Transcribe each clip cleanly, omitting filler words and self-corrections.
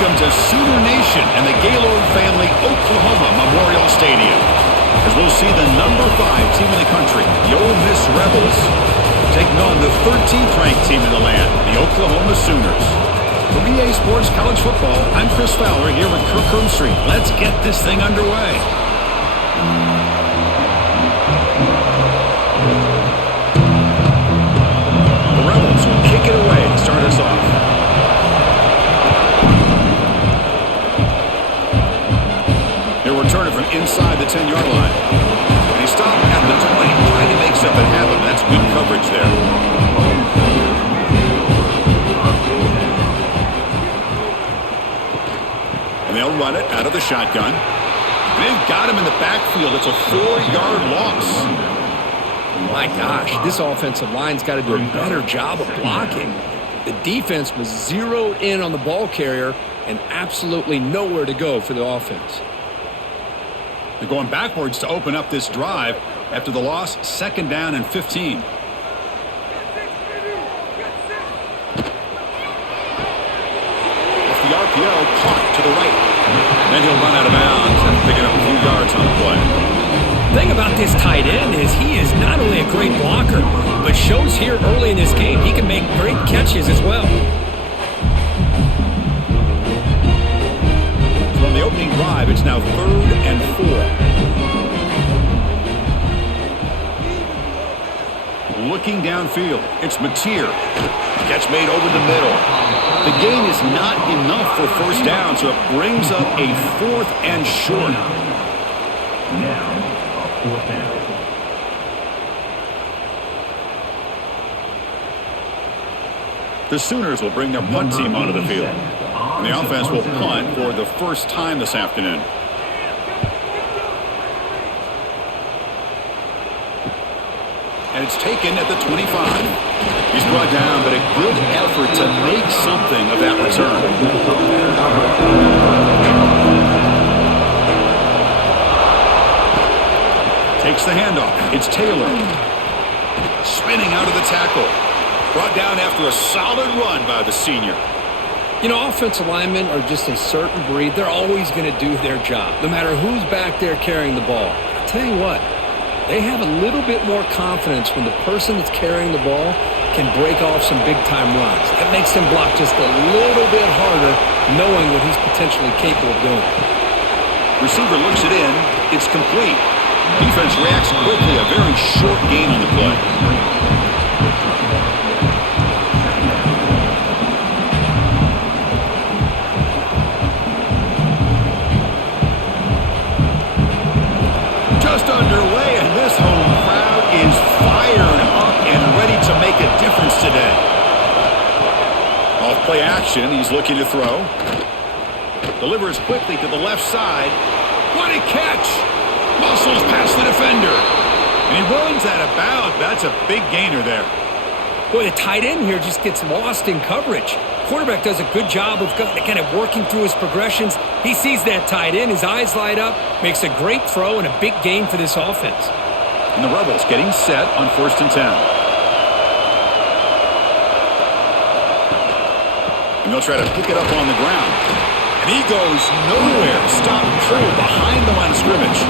Welcome to Sooner Nation and the Gaylord Family Oklahoma Memorial Stadium, as we'll see the number 5 team in the country, the Ole Miss Rebels, taking on the 13th ranked team in the land, the Oklahoma Sooners. For EA Sports College Football, I'm Chris Fowler here with Kirk Herbstreit. Let's get this thing underway. The Rebels will kick it away to start us off. He'll return it from inside the 10-yard line. And he stopped at the 20, trying to make something happen. That's good coverage there. And they'll run it out of the shotgun. And they've got him in the backfield. It's a 4-yard loss. My gosh, this offensive line's got to do a better job of blocking. The defense was zeroed in on the ball carrier and absolutely nowhere to go for the offense. They're going backwards to open up this drive after the loss, 2nd down and 15. Off the RPO, caught to the right. Then he'll run out of bounds and pick it up a few yards on the play. The thing about this tight end is he is not only a great blocker, but shows here early in this game he can make great catches as well. So on the opening drive, it's now 3rd and 4. Looking downfield, it's Mateer. Catch made over the middle. The gain is not enough for first down, so it brings up a 4th and short. Now, a 4th down. The Sooners will bring their punt team onto the field. And the offense will punt for the first time this afternoon. And it's taken at the 25. He's brought down, but a good effort to make something of that return. Takes the handoff. It's Taylor. Spinning out of the tackle. Brought down after a solid run by the senior. You know, offensive linemen are just a certain breed. They're always going to do their job, no matter who's back there carrying the ball. I'll tell you what, they have a little bit more confidence when the person that's carrying the ball can break off some big-time runs. That makes them block just a little bit harder, knowing what he's potentially capable of doing. Receiver looks it in. It's complete. Defense reacts quickly. A very short gain on the play. Just underway, and this home crowd is fired up and ready to make a difference today. Off play action, he's looking to throw. Delivers quickly to the left side. What a catch! Muscles past the defender. And he runs out of bounds. That's a big gainer there. Boy, the tight end here just gets lost in coverage. Quarterback does a good job of kind of working through his progressions. He sees that tight end, his eyes light up, makes a great throw and a big gain for this offense. And the Rebels getting set on 1st and 10. And they'll try to pick it up on the ground. And he goes nowhere. Stop cold behind the line of scrimmage.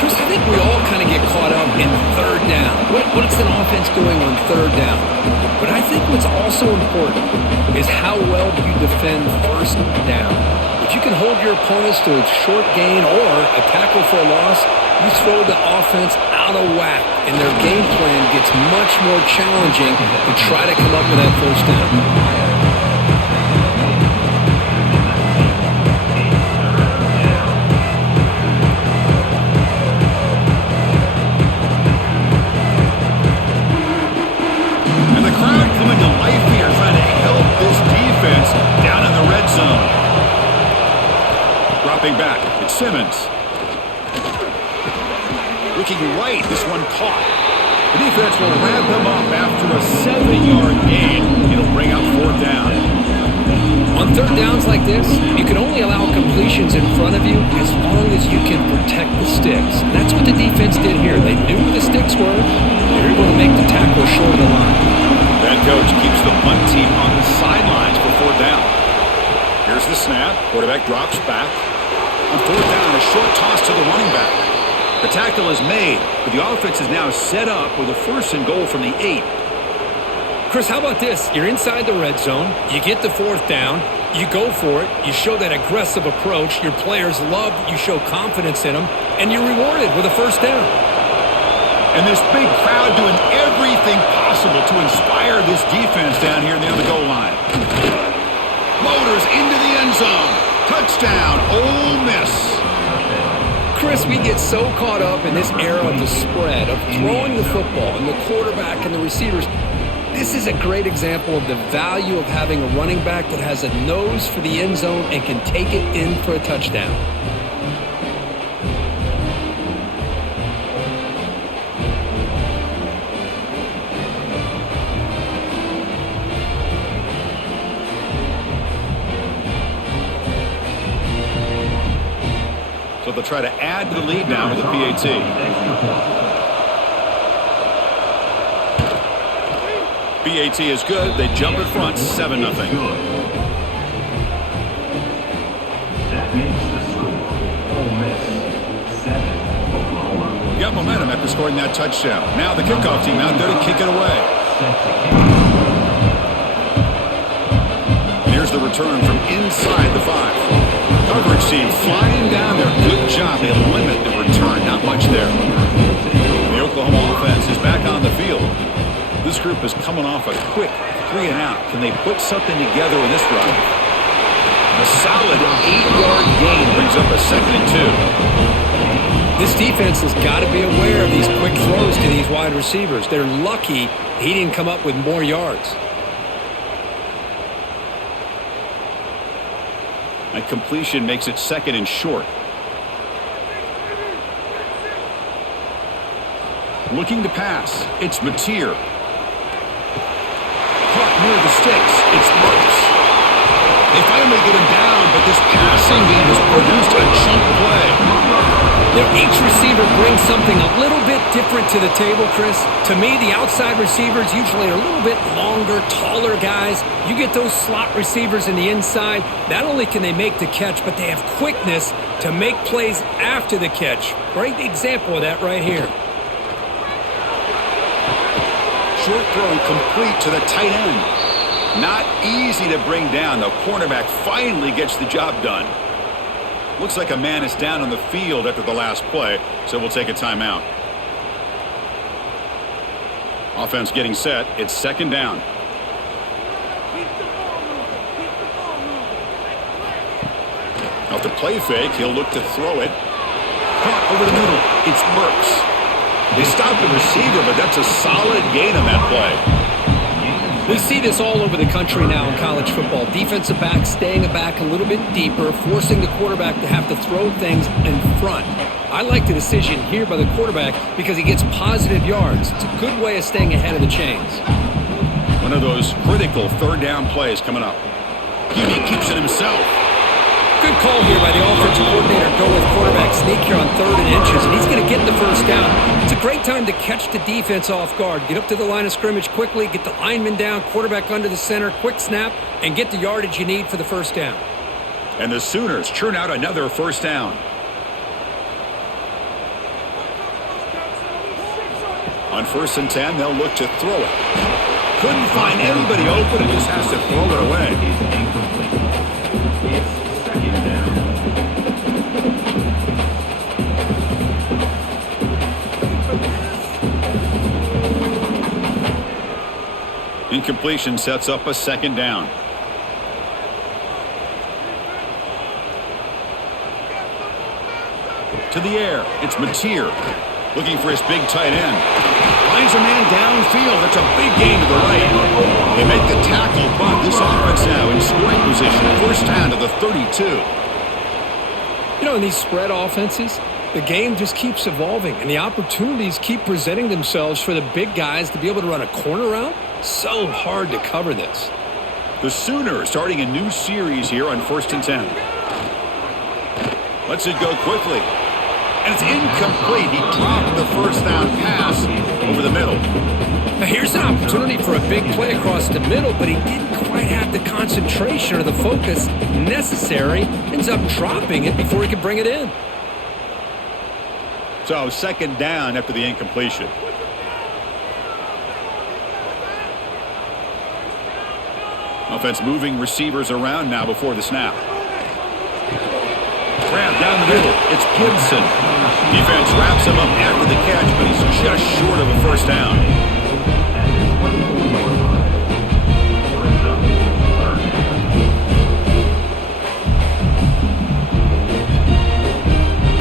Chris, I think we all kind of get caught up in 3rd down. What's an offense doing on 3rd down? But I think what's also important is how well do you defend 1st down. If you can hold your opponents to a short gain or a tackle for a loss, you throw the offense out of whack, and their game plan gets much more challenging to try to come up with that 1st down. Back, it's Simmons. Looking right, this one caught. The defense will wrap them up after a 7-yard gain. It'll bring up 4th down. On 3rd downs like this, you can only allow completions in front of you as long as you can protect the sticks. And that's what the defense did here. They knew where the sticks were. They were able to make the tackle short of the line. That coach keeps the punt team on the sidelines for 4th down. Here's snap. Quarterback drops back. On fourth down, a short toss to the running back. The tackle is made, but the offense is now set up with a 1st and goal from the 8. Chris, how about this? You're inside the red zone. You get the 4th down. You go for it. You show that aggressive approach. Your players love that you show confidence in them, and you're rewarded with a 1st down. And this big crowd doing everything possible to inspire this defense down here near the goal line. Motors into the end zone. Touchdown, Ole Miss. Chris, we get so caught up in this era of the spread, of throwing the football and the quarterback and the receivers. This is a great example of the value of having a running back that has a nose for the end zone and can take it in for a touchdown. So they'll try to add to the lead now with the PAT. PAT is good. They jump in front, 7-0. That makes the score. Ole Miss 7, Oklahoma. Got momentum after scoring that touchdown. Now the kickoff team out there to kick it away. Here's the return from inside the 5. Coverage team flying down there. Good job. They limit the return. Not much there. The Oklahoma offense is back on the field. This group is coming off a quick 3-and-out. Can they put something together in this drive? A solid 8-yard gain brings up a 2nd and 2. This defense has got to be aware of these quick throws to these wide receivers. They're lucky he didn't come up with more yards. A completion makes it 2nd and short. Looking to pass. It's Mateer. Caught near the sticks. It's Brooks. They finally get him down, but this passing game has produced a chunk play. You know, each receiver brings something a little bit different to the table, Chris. To me, the outside receivers usually are a little bit longer, taller guys. You get those slot receivers in the inside, not only can they make the catch, but they have quickness to make plays after the catch. Great example of that right here. Short throw complete to the tight end. Not easy to bring down. The cornerback finally gets the job done. Looks like a man is down on the field after the last play, so we'll take a timeout. Offense getting set. It's 2nd down. Off the play fake, he'll look to throw it. Caught over the middle. It's Burks. They stopped the receiver, but that's a solid gain on that play. We see this all over the country now in college football. Defensive backs staying back a little bit deeper, forcing the quarterback to have to throw things in front. I like the decision here by the quarterback because he gets positive yards. It's a good way of staying ahead of the chains. One of those critical 3rd down plays coming up. He keeps it himself. Good call here by the offensive coordinator. Go with quarterback sneak here on 3rd and inches, and he's going to get the 1st down. It's a great time to catch the defense off guard. Get up to the line of scrimmage quickly, get the lineman down, quarterback under the center, quick snap, and get the yardage you need for the 1st down. And the Sooners churn out another 1st down. On 1st and 10, they'll look to throw it. Couldn't find anybody open and just has to throw it away. Incompletion sets up a 2nd down. To the air, it's Mateer. Looking for his big tight end. Finds a man downfield. That's a big gain to the right. They make the tackle, but this offense now in scoring position. 1st down to the 32. You know, in these spread offenses, the game just keeps evolving, and the opportunities keep presenting themselves for the big guys to be able to run a corner route. So hard to cover this. The Sooners starting a new series here on 1st and 10. Lets it go quickly. And it's incomplete. He dropped the 1st down pass over the middle. Now here's an opportunity for a big play across the middle, but he didn't quite have the concentration or the focus necessary. Ends up dropping it before he could bring it in. So second down after the incompletion. Offense moving receivers around now before the snap. Grab down the middle. It's Gibson. Defense wraps him up after the catch, but he's just short of a first down.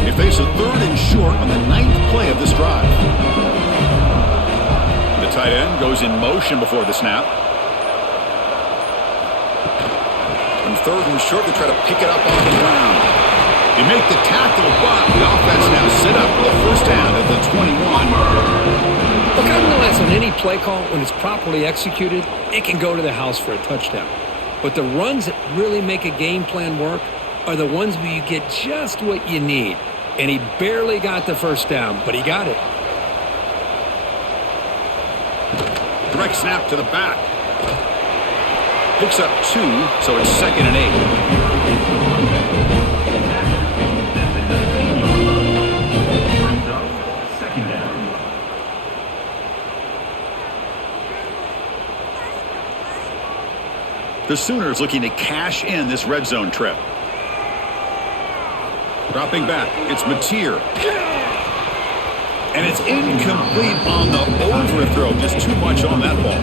They face a 3rd and short on the 9th play of this drive. The tight end goes in motion before the snap. On 3rd and short, they try to pick it up on the ground. They make the tackle, but the offense now sit up with a first down at the 21. Look, I realize on any play call, when it's properly executed, it can go to the house for a touchdown. But the runs that really make a game plan work are the ones where you get just what you need. And he barely got the first down, but he got it. Direct snap to the back. Picks up 2, so it's 2nd and 8. The Sooners looking to cash in this red zone trip. Dropping back, it's Mateer. And it's incomplete on the overthrow. Just too much on that ball.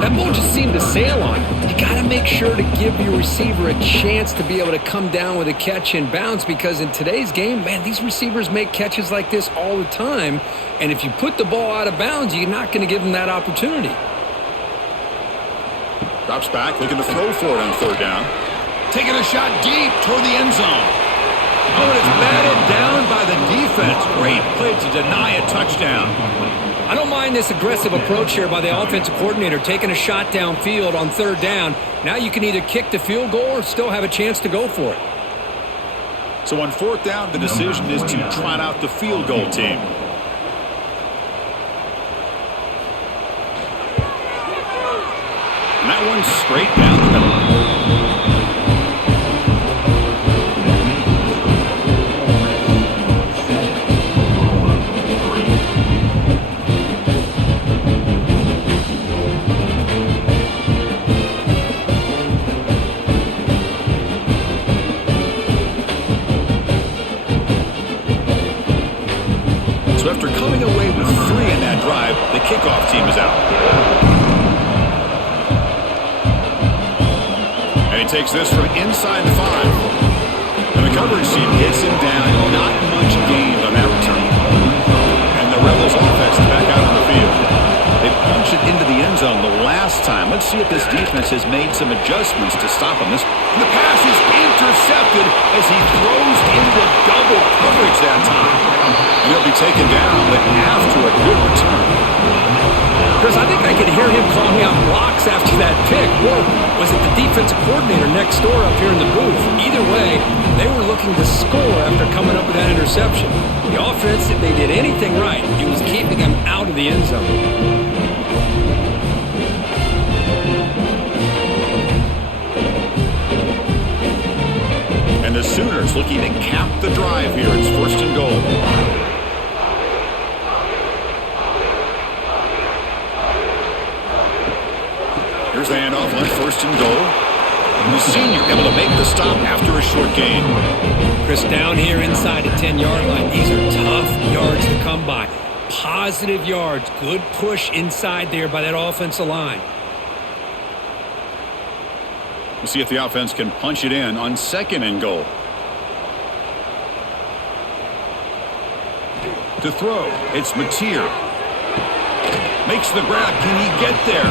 That ball just seemed to sail on. You got to make sure to give your receiver a chance to be able to come down with a catch and bounce, because in today's game, man, these receivers make catches like this all the time. And if you put the ball out of bounds, you're not going to give them that opportunity. Drops back, looking to throw for it on 3rd down. Taking a shot deep toward the end zone. Oh, and it's batted down by the defense. Great play to deny a touchdown. I don't mind this aggressive approach here by the offensive coordinator, taking a shot downfield on 3rd down. Now you can either kick the field goal or still have a chance to go for it. So on 4th down, the decision is to trot out the field goal team. And that one's straight down the middle. So after coming away with 3 in that drive, the kickoff team is out. And he takes this from inside the 5. And the coverage team hits him down. Not much gain on that return. And the Rebels offense is back out on the field. They punched it into the end zone the last time. Let's see if this defense has made some adjustments to stop him. The pass is intercepted as he throws into double coverage that time. And he'll be taken down, but after a good return. Chris, I think I could hear him calling out blocks after that pick. Or was it the defensive coordinator next door up here in the booth? Either way, they were looking to score after coming up with that interception. The offense, if they did anything right, it was keeping them out of the end zone. And the Sooners looking to cap the drive here. It's 1st and goal. Here's the handoff on 1st and goal. And the senior able to make the stop after a short gain. Chris, down here inside the 10-yard line, these are tough yards to come by. Positive yards. Good push inside there by that offensive line. We'll see if the offense can punch it in on 2nd and goal. To throw, it's Mateer. Makes the grab. Can he get there?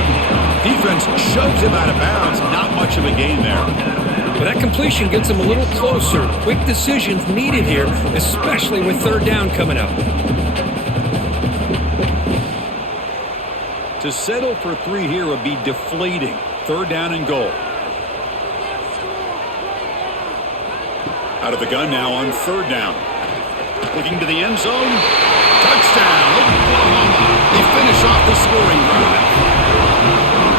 Defense shoves him out of bounds. Not much of a gain there. But that completion gets him a little closer. Quick decisions needed here, especially with 3rd down coming up. To settle for 3 here would be deflating. 3rd down and goal. Out of the gun now on 3rd down. Looking to the end zone. Touchdown, Oklahoma. They finish off the scoring drive.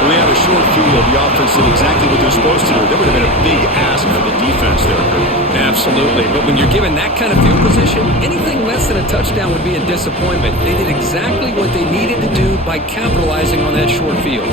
When they had a short field, the offense did exactly what they're supposed to do. That would have been a big ask for the defense there, Kurt. Absolutely. But when you're given that kind of field position, anything less than a touchdown would be a disappointment. They did exactly what they needed to do by capitalizing on that short field.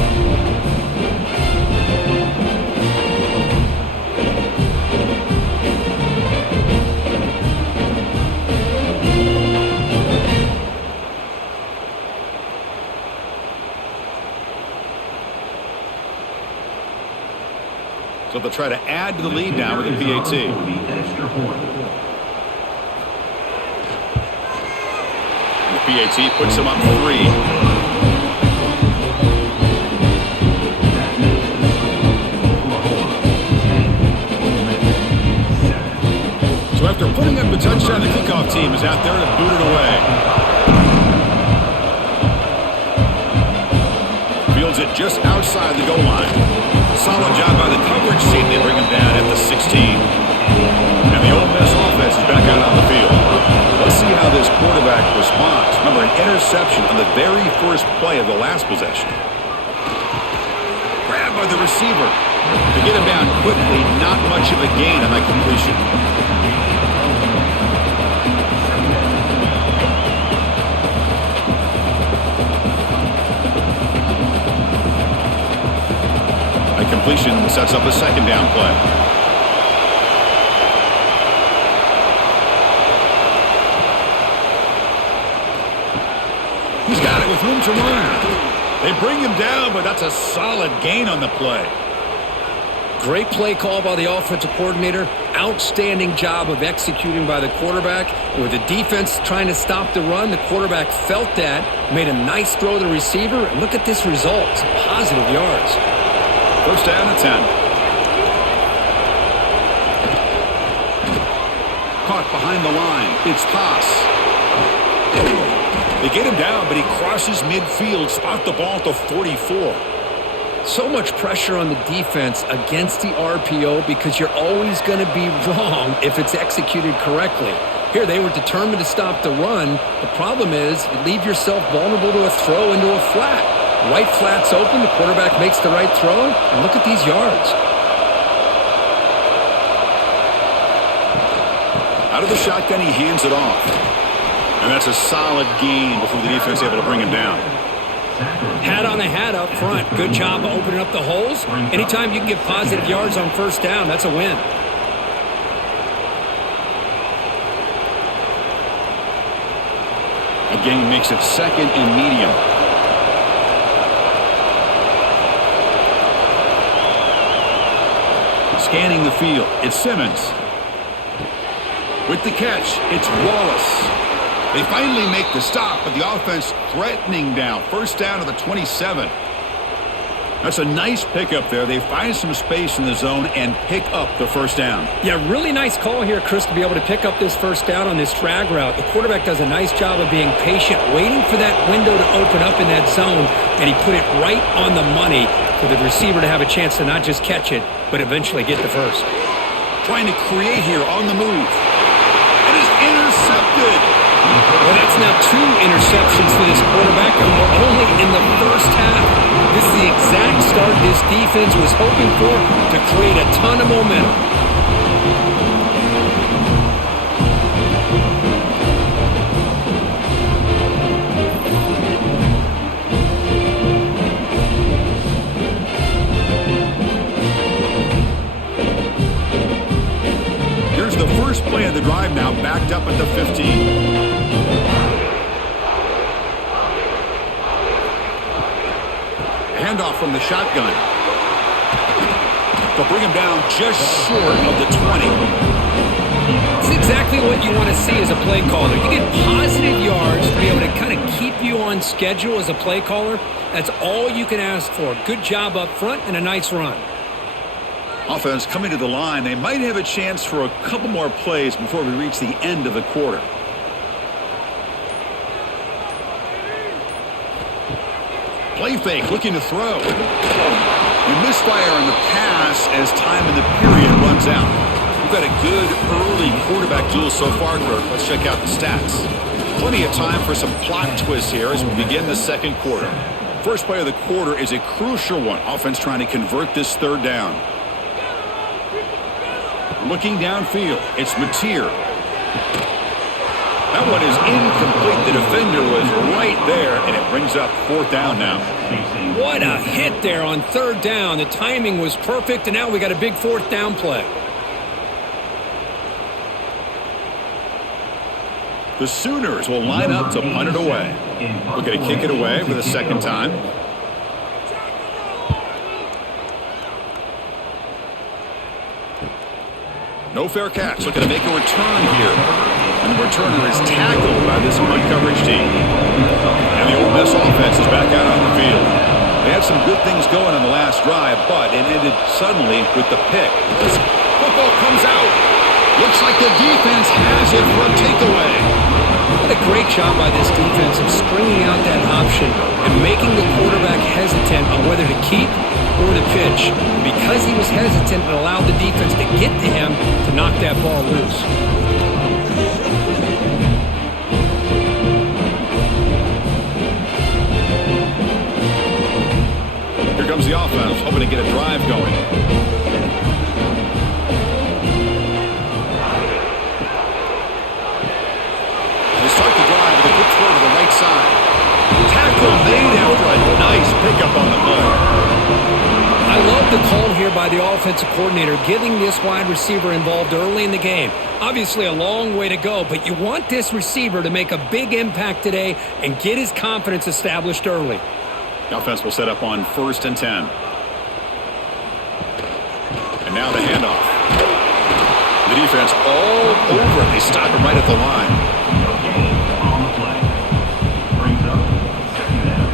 So they'll try to add to the lead now with the PAT. The PAT puts them up 3. So after putting up the touchdown, the kickoff team is out there to boot it away. Fields it just outside the goal line. Solid job by the coverage team. They bring him down at the 16. And the Ole Miss offense is back out on the field. Let's see how this quarterback responds. Remember, an interception on the very first play of the last possession. Grabbed by the receiver. To get him down quickly, not much of a gain on that completion. Completion sets up a second down play. He's got it with room to run. They bring him down, but that's a solid gain on the play. Great play call by the offensive coordinator. Outstanding job of executing by the quarterback. With the defense trying to stop the run, the quarterback felt that, made a nice throw to the receiver. And look at this result. Some positive yards. First down at 10. Caught behind the line. It's Haas. They get him down, but he crosses midfield, spot the ball to 44. So much pressure on the defense against the RPO because you're always going to be wrong if it's executed correctly. Here, they were determined to stop the run. The problem is you leave yourself vulnerable to a throw into a flat. Right flat's open, the quarterback makes the right throw, and look at these yards. Out of the shotgun, he hands it off. And that's a solid gain before the defense is able to bring him down. Hat on a hat up front. Good job of opening up the holes. Anytime you can get positive yards on first down, that's a win. Again, makes it second and medium. Scanning the field, it's Simmons. With the catch, it's Wallace. They finally make the stop, but the offense threatening down. First down to the 27. That's a nice pickup there. They find some space in the zone and pick up the first down. Yeah, really nice call here, Chris, to be able to pick up this first down on this drag route. The quarterback does a nice job of being patient, waiting for that window to open up in that zone, and he put it right on the money for the receiver to have a chance to not just catch it, but eventually get the first. Trying to create here on the move. It is intercepted. Well, that's now 2 interceptions for this quarterback, and we're only in the first half. This is the exact start this defense was hoping for to create a ton of momentum. Here's the first play of the drive now, backed up at the 15. Handoff from the shotgun. They'll bring him down just short of the 20. It's exactly what you want to see as a play caller. You get positive yards to be able to kind of keep you on schedule as a play caller. That's all you can ask for. Good job up front and a nice run. Offense coming to the line. They might have a chance for a couple more plays before we reach the end of the quarter. Play fake, looking to throw. A misfire on the pass as time in the period runs out. We've got a good early quarterback duel so far, Kirk. Let's check out the stats. Plenty of time for some plot twists here as we begin the second quarter. First play of the quarter is a crucial one. Offense trying to convert this third down. Looking downfield, it's Mateer. That one is incomplete. The defender was right there, and it brings up fourth down now. What a hit there on third down. The timing was perfect, and now we got a big fourth down play. The Sooners will line up to punt it away. Looking to kick it away for the second time. No fair catch. Looking to make a return here. And the returner is tackled by this punt coverage team. And the Ole Miss offense is back out on the field. They had some good things going on the last drive, but it ended suddenly with the pick. This football comes out. Looks like the defense has it for a takeaway. What a great job by this defense of stringing out that option and making the quarterback hesitant on whether to keep or to pitch. Because he was hesitant, it allowed the defense to get to him to knock that ball loose. Here comes the offense, hoping to get a drive going. They start the drive with a quick throw to the right side. Tackle made after a nice pickup on the play. I love the call here by the offensive coordinator, getting this wide receiver involved early in the game. Obviously a long way to go, but you want this receiver to make a big impact today and get his confidence established early. The offense will set up on 1st and 10. And now the handoff. The defense all over it. They stop him right at the line. On the play. Brings up second down.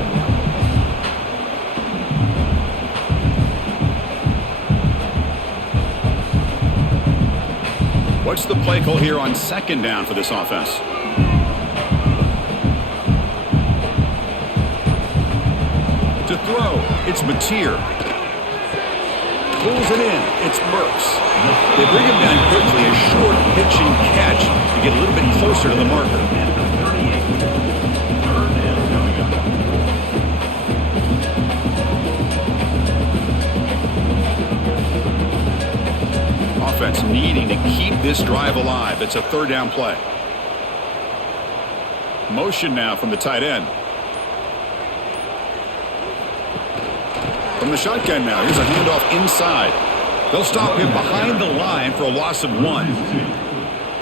What's the play call here on second down for this offense? To throw, it's Mateer. Pulls it in, it's Burks. They bring him down quickly, a short pitch and catch to get a little bit closer to the marker. At the 38. Third down coming up. Offense needing to keep this drive alive. It's a third down play. Motion now from the tight end. From the shotgun now, here's a handoff inside. They'll stop him behind the line for a loss of 1.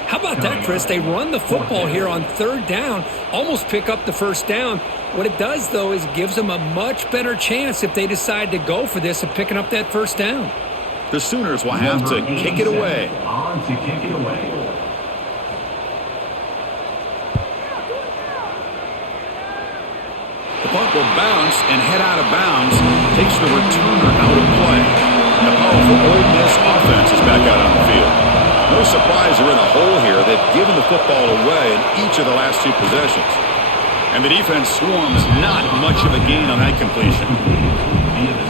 How about that, Chris? They run the football here on third down, almost pick up the first down. What it does, though, is it gives them a much better chance if they decide to go for this of picking up that first down. The Sooners will have to kick it away. On to kick it away. The punt will bounce and head out of bounds. Takes the returner out of play. And the powerful Ole Miss offense is back out on the field. No surprise they're in a hole here. They've given the football away in each of the last 2 possessions. And the defense swarms not much of a gain on that completion.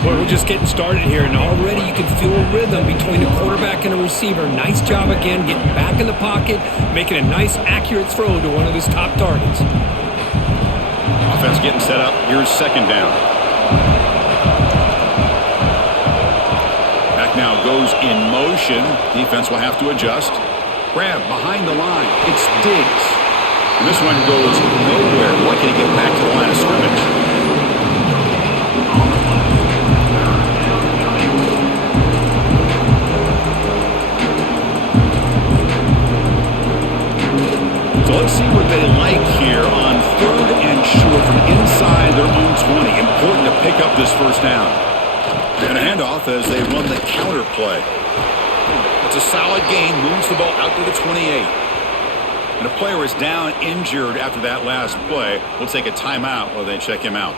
Well, we're just getting started here, and already you can feel a rhythm between the quarterback and the receiver. Nice job again getting back in the pocket, making a nice, accurate throw to one of his top targets. Offense getting set up. Here's second down. Back now goes in motion. Defense will have to adjust. Grab behind the line. It's Diggs. And this one goes nowhere. Why can he get back to the line of scrimmage? So let's see what they like here on 3rd and short from inside their own 20. Important to pick up this first down. And a handoff as they run the counter play. It's a solid gain. Moves the ball out to the 28. And a player is down injured after that last play. We'll take a timeout while they check him out.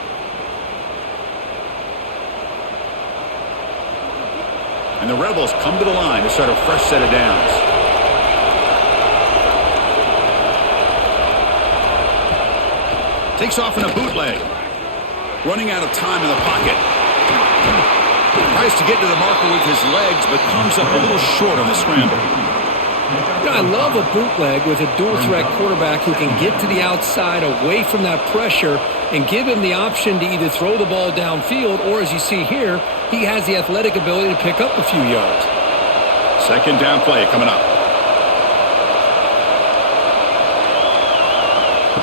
And the Rebels come to the line to start a fresh set of downs. Takes off in a bootleg. Running out of time in the pocket. Tries to get to the marker with his legs, but comes up a little short on the scramble. You know, I love a bootleg with a dual-threat quarterback who can get to the outside away from that pressure and give him the option to either throw the ball downfield or, as you see here, he has the athletic ability to pick up a few yards. Second down play coming up.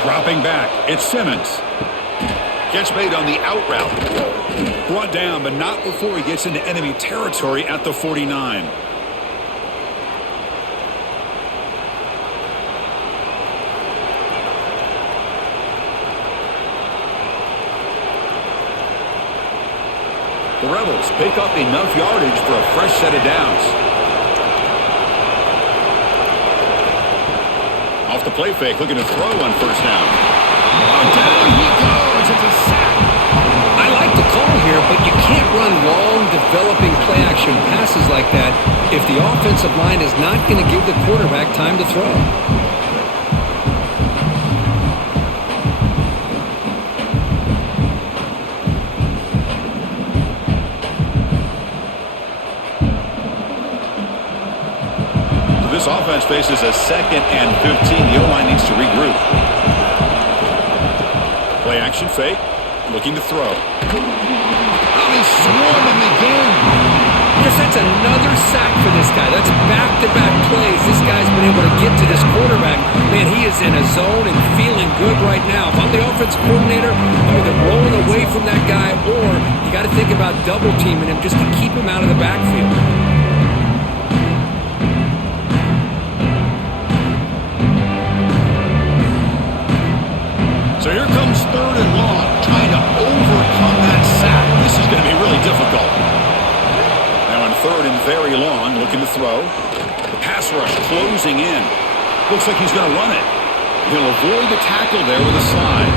Dropping back, it's Simmons. Catch made on the out route. Brought down, but not before he gets into enemy territory at the 49. The Rebels pick up enough yardage for a fresh set of downs. Off the play fake, looking to throw on first down. Oh, down he goes. It's a sack. I like the call here, but you can't run long, developing play-action passes like that if the offensive line is not going to give the quarterback time to throw. This offense faces a 2nd and 15. The O-line needs to regroup. Play action fake. Looking to throw. Oh, he's swarming again. Because that's another sack for this guy. That's back-to-back plays. This guy's been able to get to this quarterback. Man, he is in a zone and feeling good right now. If I'm the offense coordinator, I'm either rolling away from that guy or you got to think about double-teaming him just to keep him out of the backfield. So here comes 3rd and long, trying to overcome that sack. This is going to be really difficult. Now on 3rd and very long, looking to throw. The pass rush closing in. Looks like he's going to run it. He'll avoid the tackle there with a slide.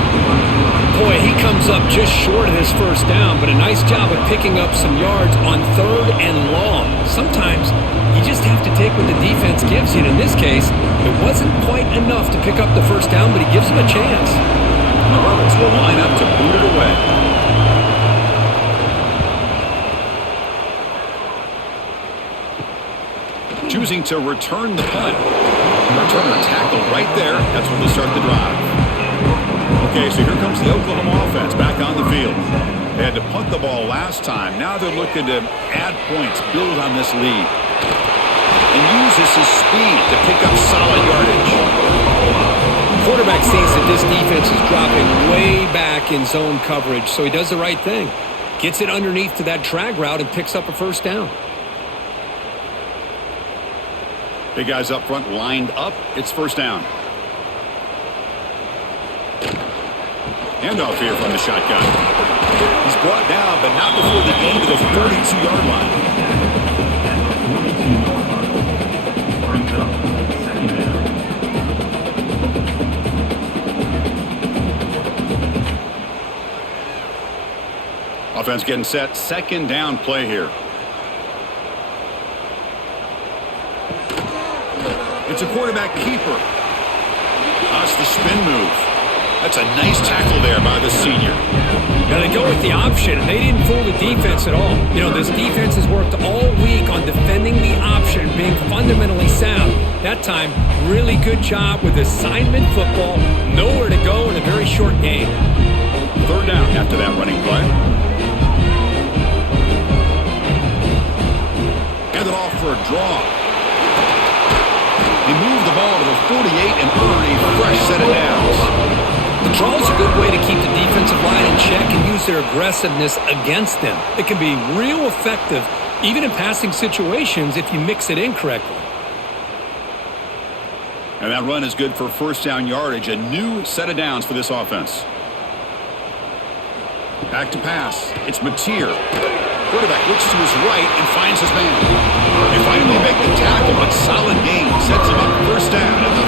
Boy, he comes up just short of his first down, but a nice job of picking up some yards on 3rd and long. Sometimes you just have to take what the defense gives you. And in this case, it wasn't quite enough to pick up the first down, but he gives him a chance. The Rebels will line up to boot it away. Choosing to return the punt. Returner tackle right there. That's when we start the drive. Okay, so here comes the Oklahoma offense back on the field. They had to punt the ball last time. Now they're looking to add points, build on this lead, and uses his speed to pick up solid yardage. Quarterback sees that this defense is dropping way back in zone coverage, so he does the right thing. Gets it underneath to that drag route and picks up a first down. Big guys up front lined up. It's first down. Handoff here from the shotgun. He's brought down, but not before the gain to the 42-yard line. Brings up 2nd down. Offense getting set. 2nd down play here. It's a quarterback keeper. That's the spin move. That's a nice tackle there by the senior. Now they go with the option, and they didn't fool the defense at all. You know, this defense has worked all week on defending the option, being fundamentally sound. That time, really good job with assignment football. Nowhere to go in a very short game. 3rd down after that running play. Hand it off for a draw. He moved the ball to the 48 and earned a fresh set of downs. The draw is a good way to keep the defensive line in check and use their aggressiveness against them. It can be real effective, even in passing situations, if you mix it in correctly. And that run is good for first down yardage. A new set of downs for this offense. Back to pass. It's Mateer. Quarterback looks to his right and finds his man. They finally make the tackle, but solid gain sets him up first down at the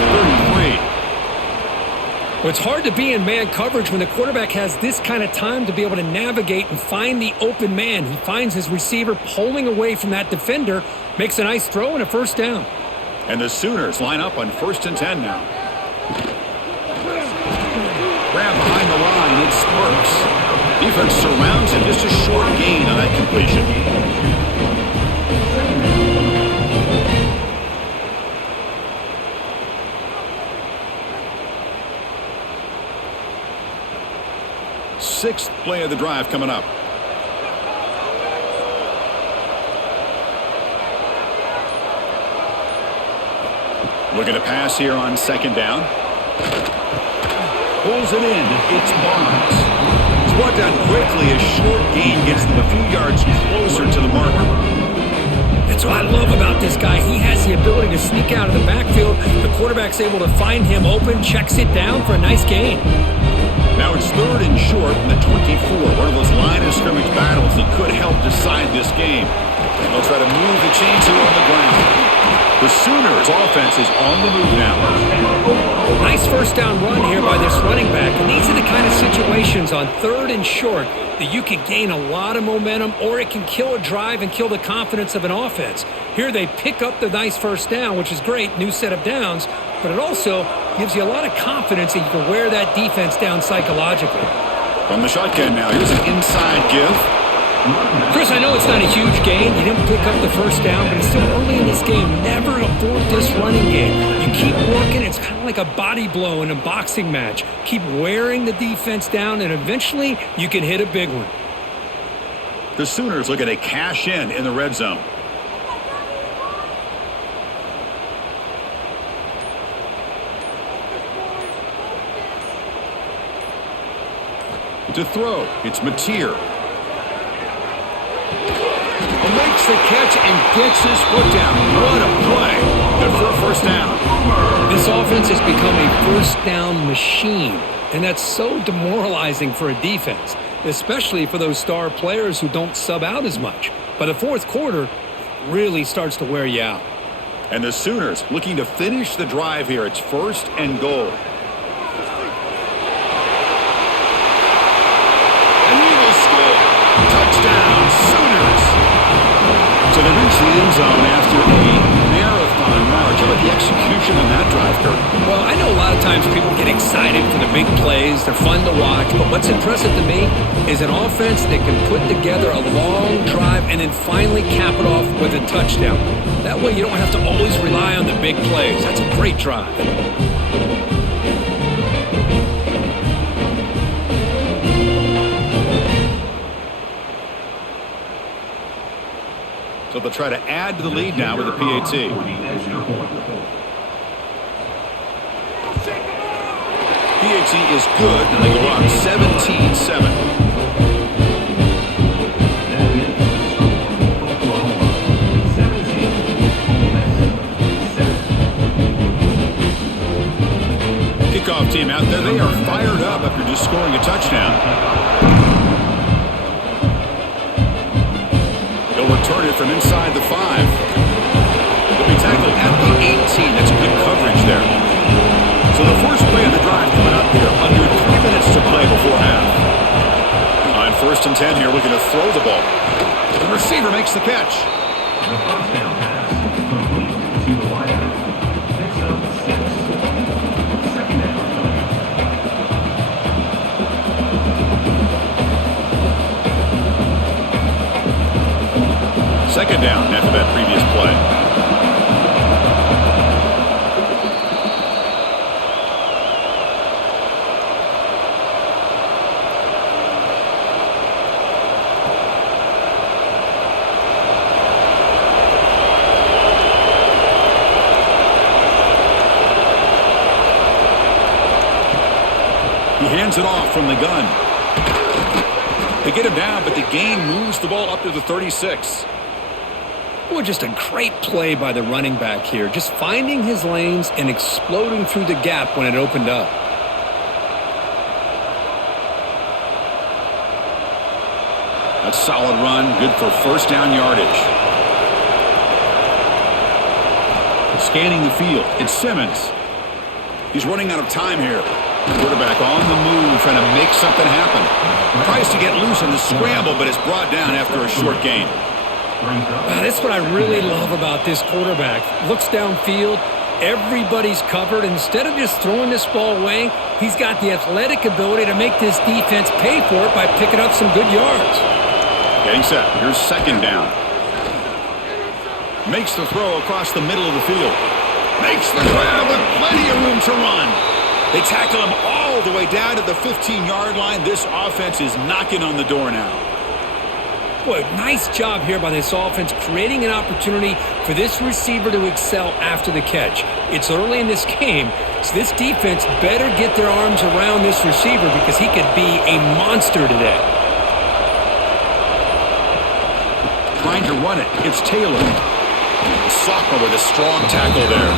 33. Well, it's hard to be in man coverage when the quarterback has this kind of time to be able to navigate and find the open man. He finds his receiver pulling away from that defender, makes a nice throw and a first down. And the Sooners line up on 1st and 10 now. Grab behind the line, it sparks. Defense surrounds him, just a short gain on that completion. sixth play of the drive coming up. Looking to pass here on second down. Pulls it in. It's Barnes. He's brought down quickly. A short gain gets them a few yards closer to the marker. That's what I love about this guy. He has the ability to sneak out of the backfield. The quarterback's able to find him open, checks it down for a nice gain. Now it's third and short from the 24. One of those line of scrimmage battles that could help decide this game. They'll try to move the chains here on the ground. The Sooners' offense is on the move now. Nice first down run here by this running back. And these are the kind of situations on third and short that you can gain a lot of momentum, or it can kill a drive and kill the confidence of an offense. Here they pick up the nice first down, which is great, new set of downs, but it also gives you a lot of confidence that you can wear that defense down psychologically. From the shotgun now, here's an inside give. Chris, I know it's not a huge gain. You didn't pick up the first down, but it's still early in this game. Never abort this running game. You keep working. It's kind of like a body blow in a boxing match. Keep wearing the defense down, and eventually you can hit a big one. The Sooners looking to cash in the red zone. To throw, it's Mateer. Makes the catch and gets his foot down. What a play. Good for a first down. This offense has become a first down machine, and that's so demoralizing for a defense, especially for those star players who don't sub out as much. By the fourth quarter, it really starts to wear you out. And the Sooners looking to finish the drive here. It's first and goal. And he will score. Touchdown, Sooners. So they reach the end zone after a marathon march. How about the execution on that drive, Kurt? Well, I know a lot of times people get excited for the big plays. They're fun to watch. But what's impressive to me is an offense that can put together a long drive and then finally cap it off with a touchdown. That way you don't have to always rely on the big plays. That's a great drive. So they'll try to add to the lead now with a PAT. PAT is good, and they go up 17-7. Kickoff team out there. They are fired up after just scoring a touchdown. He'll return it from inside the 5. He'll be tackled at the 18. That's good coverage there. So the first play of the drive coming up here. Under 3 minutes to play before half. On first and 10 here, looking to throw the ball. The receiver makes the catch. The first down pass complete to the wide out. Picks up 6. Second down. Second down after that previous play. He hands it off from the gun. They get him down, but the gain moves the ball up to the 36. Boy, just a great play by the running back here. Just finding his lanes and exploding through the gap when it opened up. A solid run, good for first down yardage. Scanning the field, it's Simmons. He's running out of time here. Quarterback on the move, trying to make something happen. Tries to get loose in the scramble, but it's brought down after a short gain. That's what I really love about this quarterback. Looks downfield, everybody's covered. Instead of just throwing this ball away, he's got the athletic ability to make this defense pay for it by picking up some good yards. Getting set. Here's second down. Makes the throw across the middle of the field. Makes the grab with plenty of room to run. They tackle him all all the way down to the 15-yard line. This offense is knocking on the door now. Boy, nice job here by this offense, creating an opportunity for this receiver to excel after the catch. It's early in this game, so this defense better get their arms around this receiver because he could be a monster today. Trying to run it. It's Taylor. The sophomore with a strong tackle there.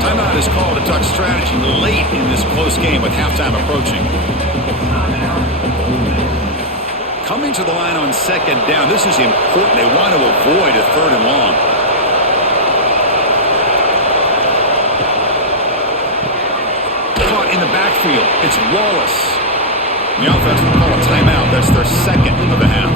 Timeout is called to tuck strategy late in this close game with halftime approaching. Coming to the line on second down. This is important. They want to avoid a third and long. Caught in the backfield. It's Wallace. The offense will call a timeout. That's their second of the half.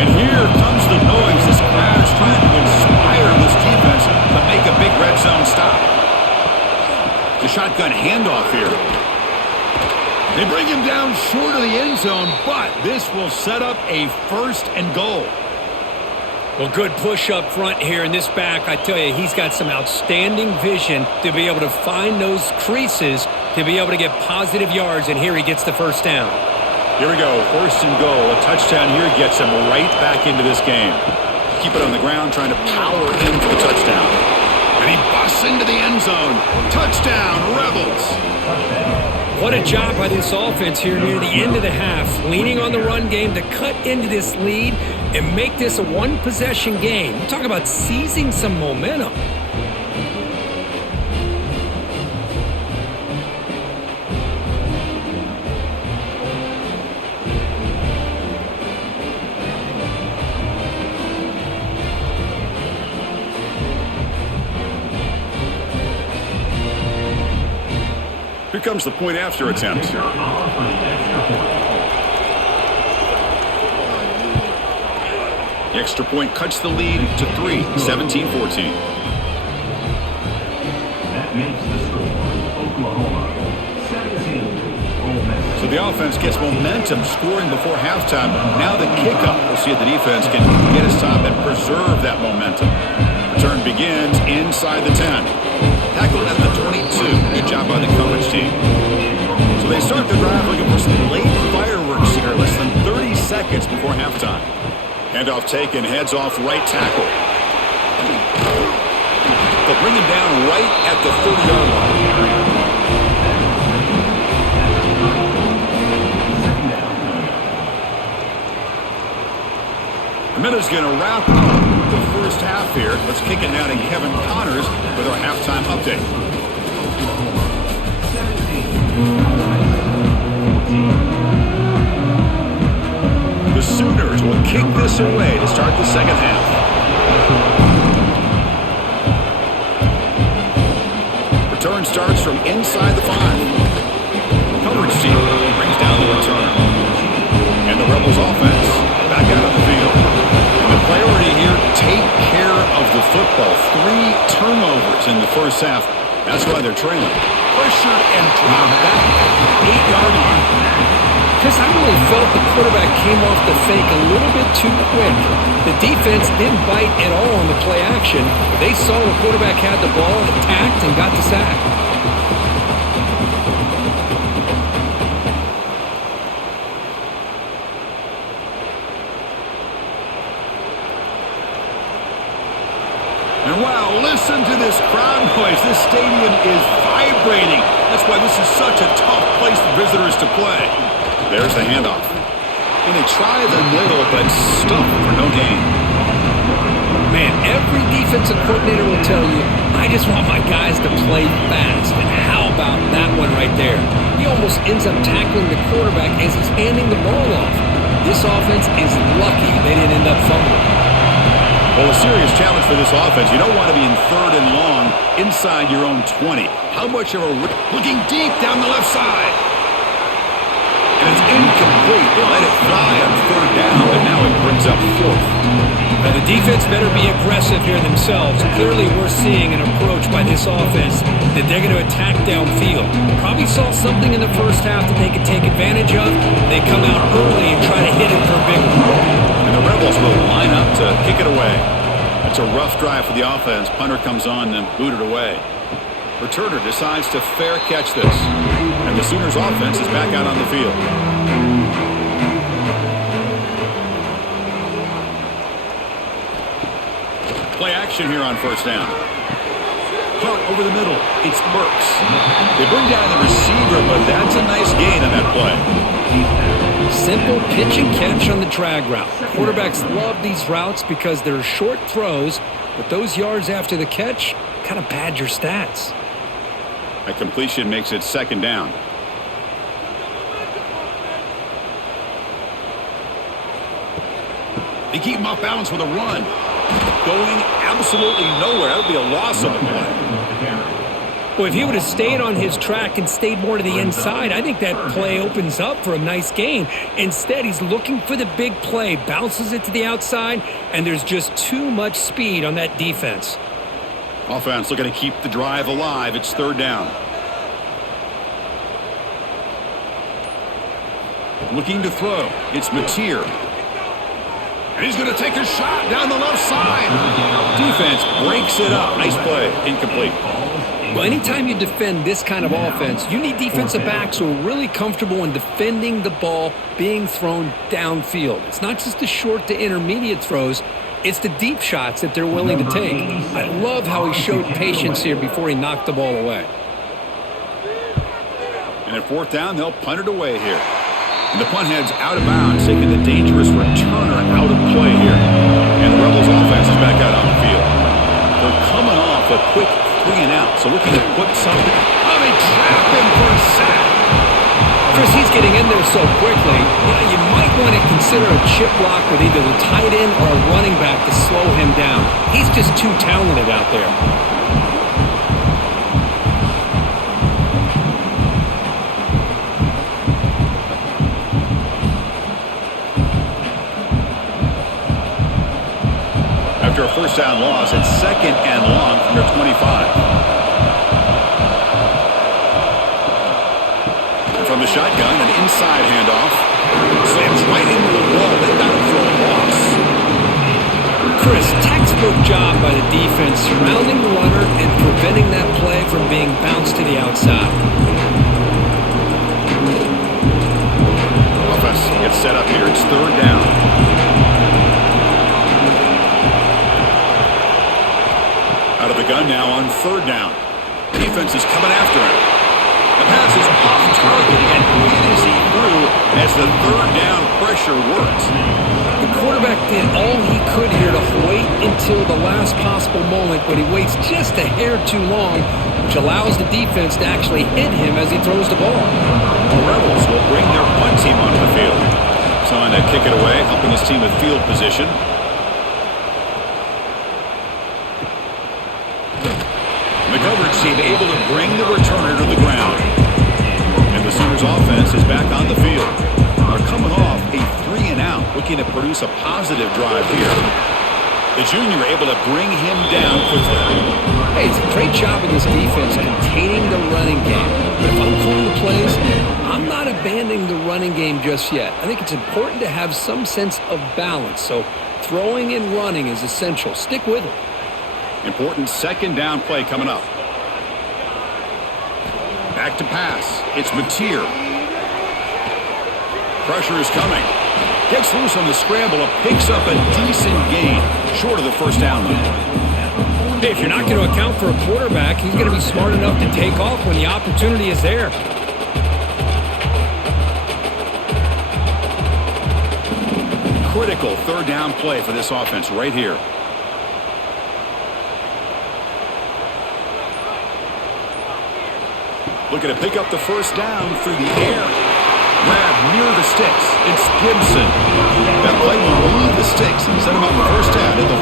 And here comes the noise. This crowd is trying to inspire this defense to make a big red zone stop. The shotgun handoff here. They bring him down short of the end zone, but this will set up a first and goal. Well, good push up front here in this back. I tell you, he's got some outstanding vision to be able to find those creases to be able to get positive yards, and here he gets the first down. Here we go, first and goal. A touchdown here gets him right back into this game. Keep it on the ground, trying to power in for the touchdown. And he busts into the end zone. Touchdown, Rebels. What a job by this offense here near the end of the half, leaning on the run game to cut into this lead and make this a one-possession game. We're talking about seizing some momentum. Here comes the point after attempt. The extra point cuts the lead to 3, 17-14. That makes the score Oklahoma 17, Ole Miss. So the offense gets momentum scoring before halftime. Now the kickoff. We'll see if the defense can get a stop and preserve that momentum. Return begins inside the 10. Tackled at the 22. Good job by the coverage team. So they start the drive looking for some late fireworks here, less than 30 seconds before halftime. Handoff taken, heads off right tackle. They'll bring him down right at the 30-yard line. The minute's going to wrap up the first half here. Let's kick it now to Kevin Connors with our halftime update. The Sooners will kick this away to start the second half. Return starts from inside the 5. Coverage team brings down the return. And the Rebels offense back out on the field. And the priority here, take care of the football. 3 turnovers in the first half. That's why they're trailing. Pressure and drop back at the 8-yard line. Chris, I really felt the quarterback came off the fake a little bit too quick. The defense didn't bite at all on the play action. They saw the quarterback had the ball, attacked, and got the sack. And wow, listen to this crowd noise. This stadium is vibrating. That's why this is such a tough place for visitors to play. There's the handoff. And they try the middle, but stuck for no gain. Man, every defensive coordinator will tell you, I just want my guys to play fast. And how about that one right there? He almost ends up tackling the quarterback as he's handing the ball off. This offense is lucky they didn't end up fumbling. Well, a serious challenge for this offense. You don't want to be in third and long inside your own 20. How much of a... Looking deep down the left side. And it's incomplete. They let it fly on third down, but now it brings up 4th. Now, the defense better be aggressive here themselves. Clearly, we're seeing an approach by this offense that they're going to attack downfield. Probably saw something in the first half that they could take advantage of. They come out early and try to hit it for a big one. And the Rebels will line up to kick it away. That's a rough drive for the offense. Punter comes on and booted away. Returner decides to fair catch this. And the Sooners offense is back out on the field. Play action here on first down. Hunt over the middle. It's Burks. They bring down the receiver, but that's a nice gain on that play. Simple pitch and catch on the drag route. Quarterbacks love these routes because they're short throws, but those yards after the catch kind of pad your stats. A completion makes it second down. They keep him off balance with a run. Going absolutely nowhere. That would be a loss of the play. Well, if he would have stayed on his track and stayed more to the inside, I think that play opens up for a nice gain. Instead, he's looking for the big play, bounces it to the outside, and there's just too much speed on that defense. Offense looking to keep the drive alive. It's third down. Looking to throw. It's Mateer. And he's going to take a shot down the left side. Defense breaks it up. Nice play. Incomplete. Well, anytime you defend this kind of offense, you need defensive backs who are really comfortable in defending the ball being thrown downfield. It's not just the short to intermediate throws. It's the deep shots that they're willing to take. I love how he showed patience here before he knocked the ball away. And at fourth down, they'll punt it away here. And the punt heads out of bounds, taking the dangerous returner out of play here. And the Rebels offense is back out on the field. They're coming off a quick 3 and out, so looking to put something. Oh, they trap him for a sack. Chris, he's getting in there so quickly. You might want to consider a chip block with either the tight end or a running back to slow him down. He's just too talented out there. After a first down loss, it's second and long from their 25. And from the shotgun, an inside handoff. Slams right into the wall. They got him for a loss. Chris, textbook job by the defense surrounding the runner and preventing that play from being bounced to the outside. Offense gets set up here. It's third down. Out of the gun now on third down. Defense is coming after him. The pass is off target, and when is he through as the third down pressure works? The quarterback did all he could here to wait until the last possible moment, but he waits just a hair too long, which allows the defense to actually hit him as he throws the ball. The Rebels will bring their punt team onto the field. Trying to kick it away, helping his team with field position. The coverage team able to bring the returner to the ground. And the Sooners offense is back on the field. They're coming off a 3 and out, looking to produce a positive drive here. The junior able to bring him down quickly. Hey, it's a great job of this defense containing the running game. But if I'm calling the plays, I'm not abandoning the running game just yet. I think it's important to have some sense of balance. So throwing and running is essential. Stick with it. Important second down play coming up. Back to pass. It's Mateer. Pressure is coming. Gets loose on the scramble and picks up a decent gain. Short of the first down though. Hey, if you're not going to account for a quarterback, he's going to be smart enough to take off when the opportunity is there. Critical third down play for this offense right here. Looking to pick up the first down through the air. Grab near the sticks. It's Gibson. That play will leave the sticks and set him up the first down at the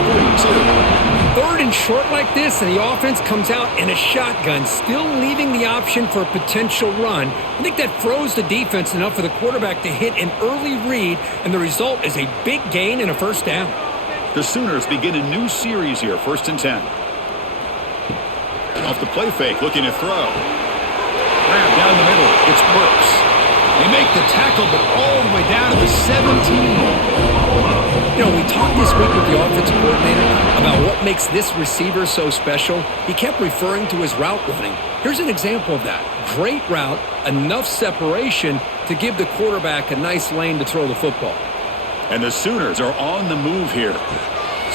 42. Third and short like this, and the offense comes out in a shotgun, still leaving the option for a potential run. I think that froze the defense enough for the quarterback to hit an early read, and the result is a big gain and a first down. The Sooners begin a new series here, 1st and 10. Off the play fake, looking to throw. Grab down the middle. It's Burks. They make the tackle, but all the way down to the 17. You know, we talked this week with the offensive coordinator about what makes this receiver so special. He kept referring to his route running. Here's an example of that. Great route, enough separation to give the quarterback a nice lane to throw the football. And the Sooners are on the move here.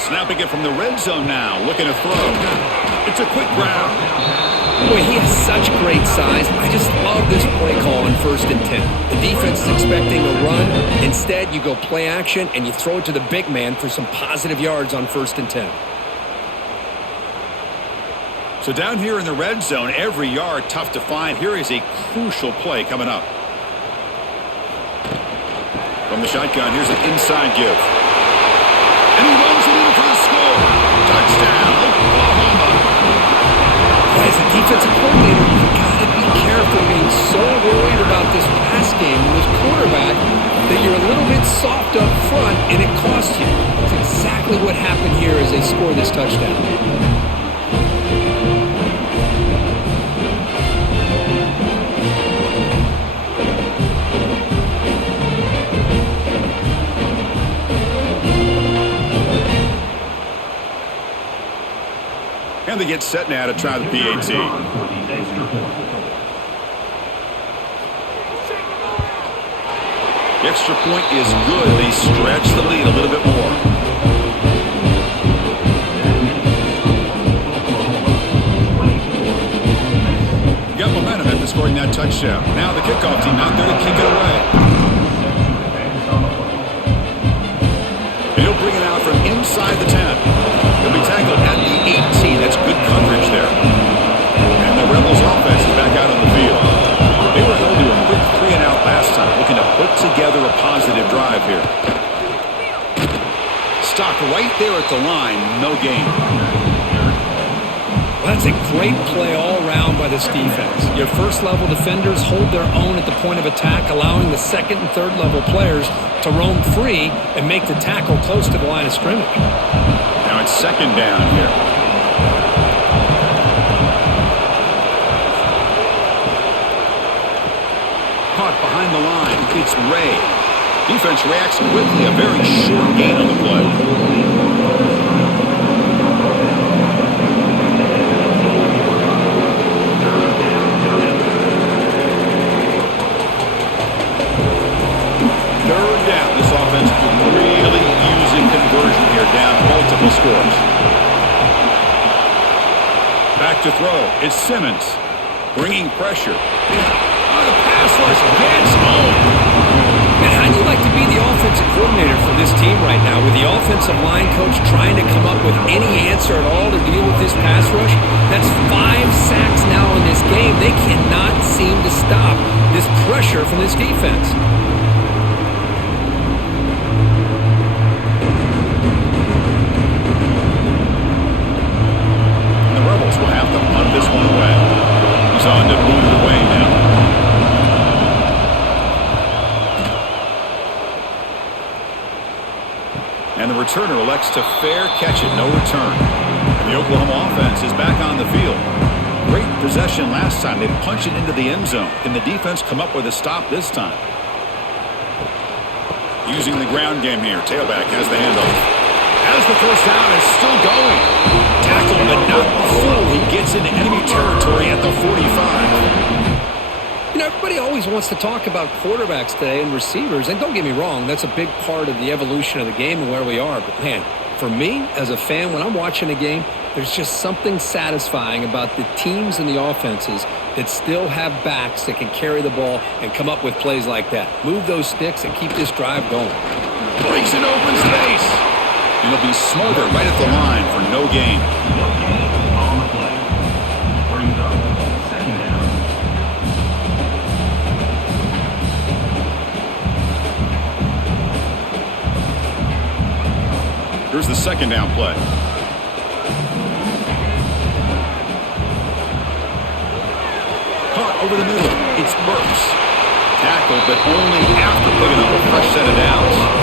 Snapping it from the red zone now, looking to throw. It's a quick grab. Boy, he has such great size. I just love this play call on 1st and 10. The defense is expecting a run. Instead, you go play action, and you throw it to the big man for some positive yards on 1st and 10. So down here in the red zone, every yard tough to find. Here is a crucial play coming up. From the shotgun, here's an inside give. And he runs it in for the score. Touchdown, Oklahoma. As a defensive coordinator, you've got to be careful being so worried about this pass game and this quarterback that you're a little bit soft up front and it costs you. That's exactly what happened here as they score this touchdown. And they get set now to try the PAT. The extra point is good. They stretch the lead a little bit more. Got momentum after scoring that touchdown. Now the kickoff team out there to kick it away. And he'll bring it out from inside the 10. He'll be tackled at the 18. That's good coverage there. And the Rebels offense is back out on the field. They were held to a quick 3-and-out last time, looking to put together a positive drive here. Stopped right there at the line, no gain. Well, that's a great play all around by this defense. Your first-level defenders hold their own at the point of attack, allowing the second and third-level players to roam free and make the tackle close to the line of scrimmage. Now it's second down here. Caught behind the line. It's Ray. Defense reacts quickly. A very short gain on the play. Third down. This offense really using conversion here, down multiple scores. Back to throw. It's Simmons bringing pressure. The pass rush gets home. Man, how do you like to be the offensive coordinator for this team right now with the offensive line coach trying to come up with any answer at all to deal with this pass rush? That's 5 sacks now in this game. They cannot seem to stop this pressure from this defense. The Rebels will have to punt this one away. He's on to boot it away now. And the returner elects to fair catch it, no return. And the Oklahoma offense is back on the field. Great possession last time. They punched it into the end zone. Can the defense come up with a stop this time? Using the ground game here. Tailback has the handoff. Has the first down, is still going. Tackled, but not before he gets into enemy territory at the 45. You know, everybody always wants to talk about quarterbacks today and receivers, and don't get me wrong, that's a big part of the evolution of the game and where we are. But, man, for me, as a fan, when I'm watching a game, there's just something satisfying about the teams and the offenses that still have backs that can carry the ball and come up with plays like that. Move those sticks and keep this drive going. Breaks in open space. And he'll be smothered right at the line for no gain. On the play. Brings up second down. Here's the second down play. Caught over the middle. It's Burks. Tackled, but only after picking up a fresh set of downs.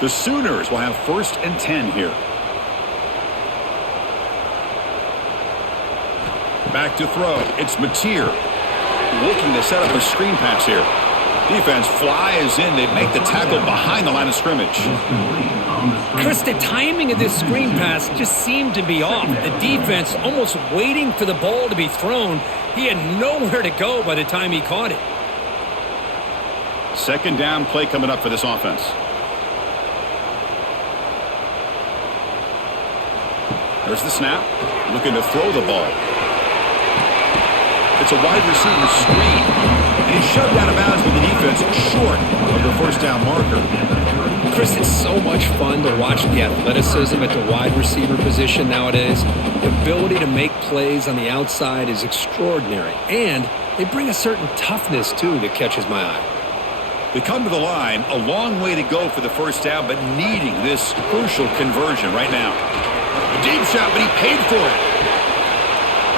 The Sooners will have 1st and 10 here. Back to throw. It's Mateer looking to set up a screen pass here. Defense flies in. They make the tackle behind the line of scrimmage. Chris, the timing of this screen pass just seemed to be off. The defense almost waiting for the ball to be thrown. He had nowhere to go by the time he caught it. Second down play coming up for this offense. There's the snap. Looking to throw the ball. It's a wide receiver screen. And he's shoved out of bounds with the defense short of the first down marker. Chris, it's so much fun to watch the athleticism at the wide receiver position nowadays. The ability to make plays on the outside is extraordinary. And they bring a certain toughness, too, that catches my eye. They come to the line, a long way to go for the first down, but needing this crucial conversion right now. A deep shot, but he paid for it.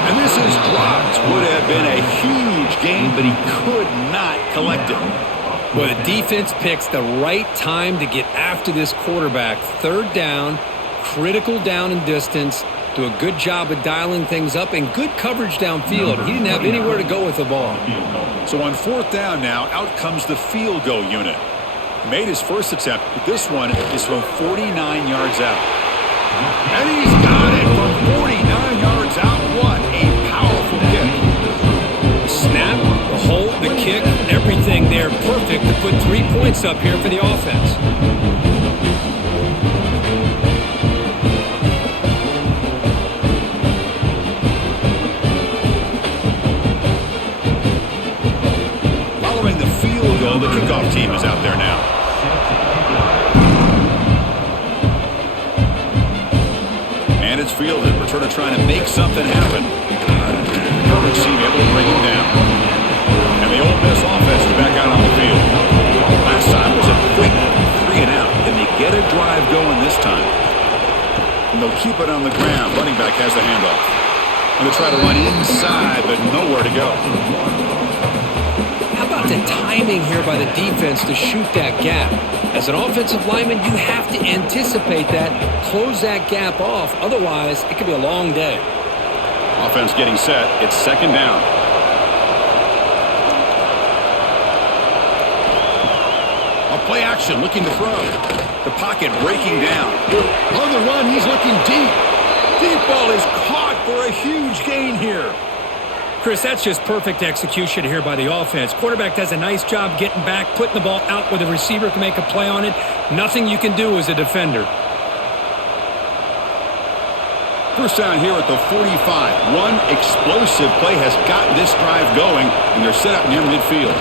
And this is dropped. Would have been a huge gain, but he could not collect it. Well, the defense picks the right time to get after this quarterback. Third down, critical down and distance. Do a good job of dialing things up and good coverage downfield. He didn't have anywhere to go with the ball. So on fourth down now, out comes the field goal unit. Made his first attempt, but this one is from 49 yards out. And he's got it from 49 yards out. What a powerful kick. Snap, the hold, the kick, everything there perfect to put 3 points up here for the offense. Following the field goal, the kickoff team is out there now. And it's fielded. Returner trying to make something happen. Coverage team able to bring him down. And the Ole Miss offense is back out on the field. Last time was a quick 3 and out. Can they get a drive going this time? And they'll keep it on the ground. Running back has the handoff. And they'll try to run inside, but nowhere to go. How about the timing here by the defense to shoot that gap? As an offensive lineman, you have to anticipate that, close that gap off. Otherwise, it could be a long day. Offense getting set. It's second down. A play action, looking to throw. The pocket breaking down. On the run, he's looking deep. Deep ball is caught for a huge gain here. Chris, that's just perfect execution here by the offense. Quarterback does a nice job getting back, putting the ball out where the receiver can make a play on it. Nothing you can do as a defender. First down here at the 45. One explosive play has gotten this drive going, and they're set up near midfield.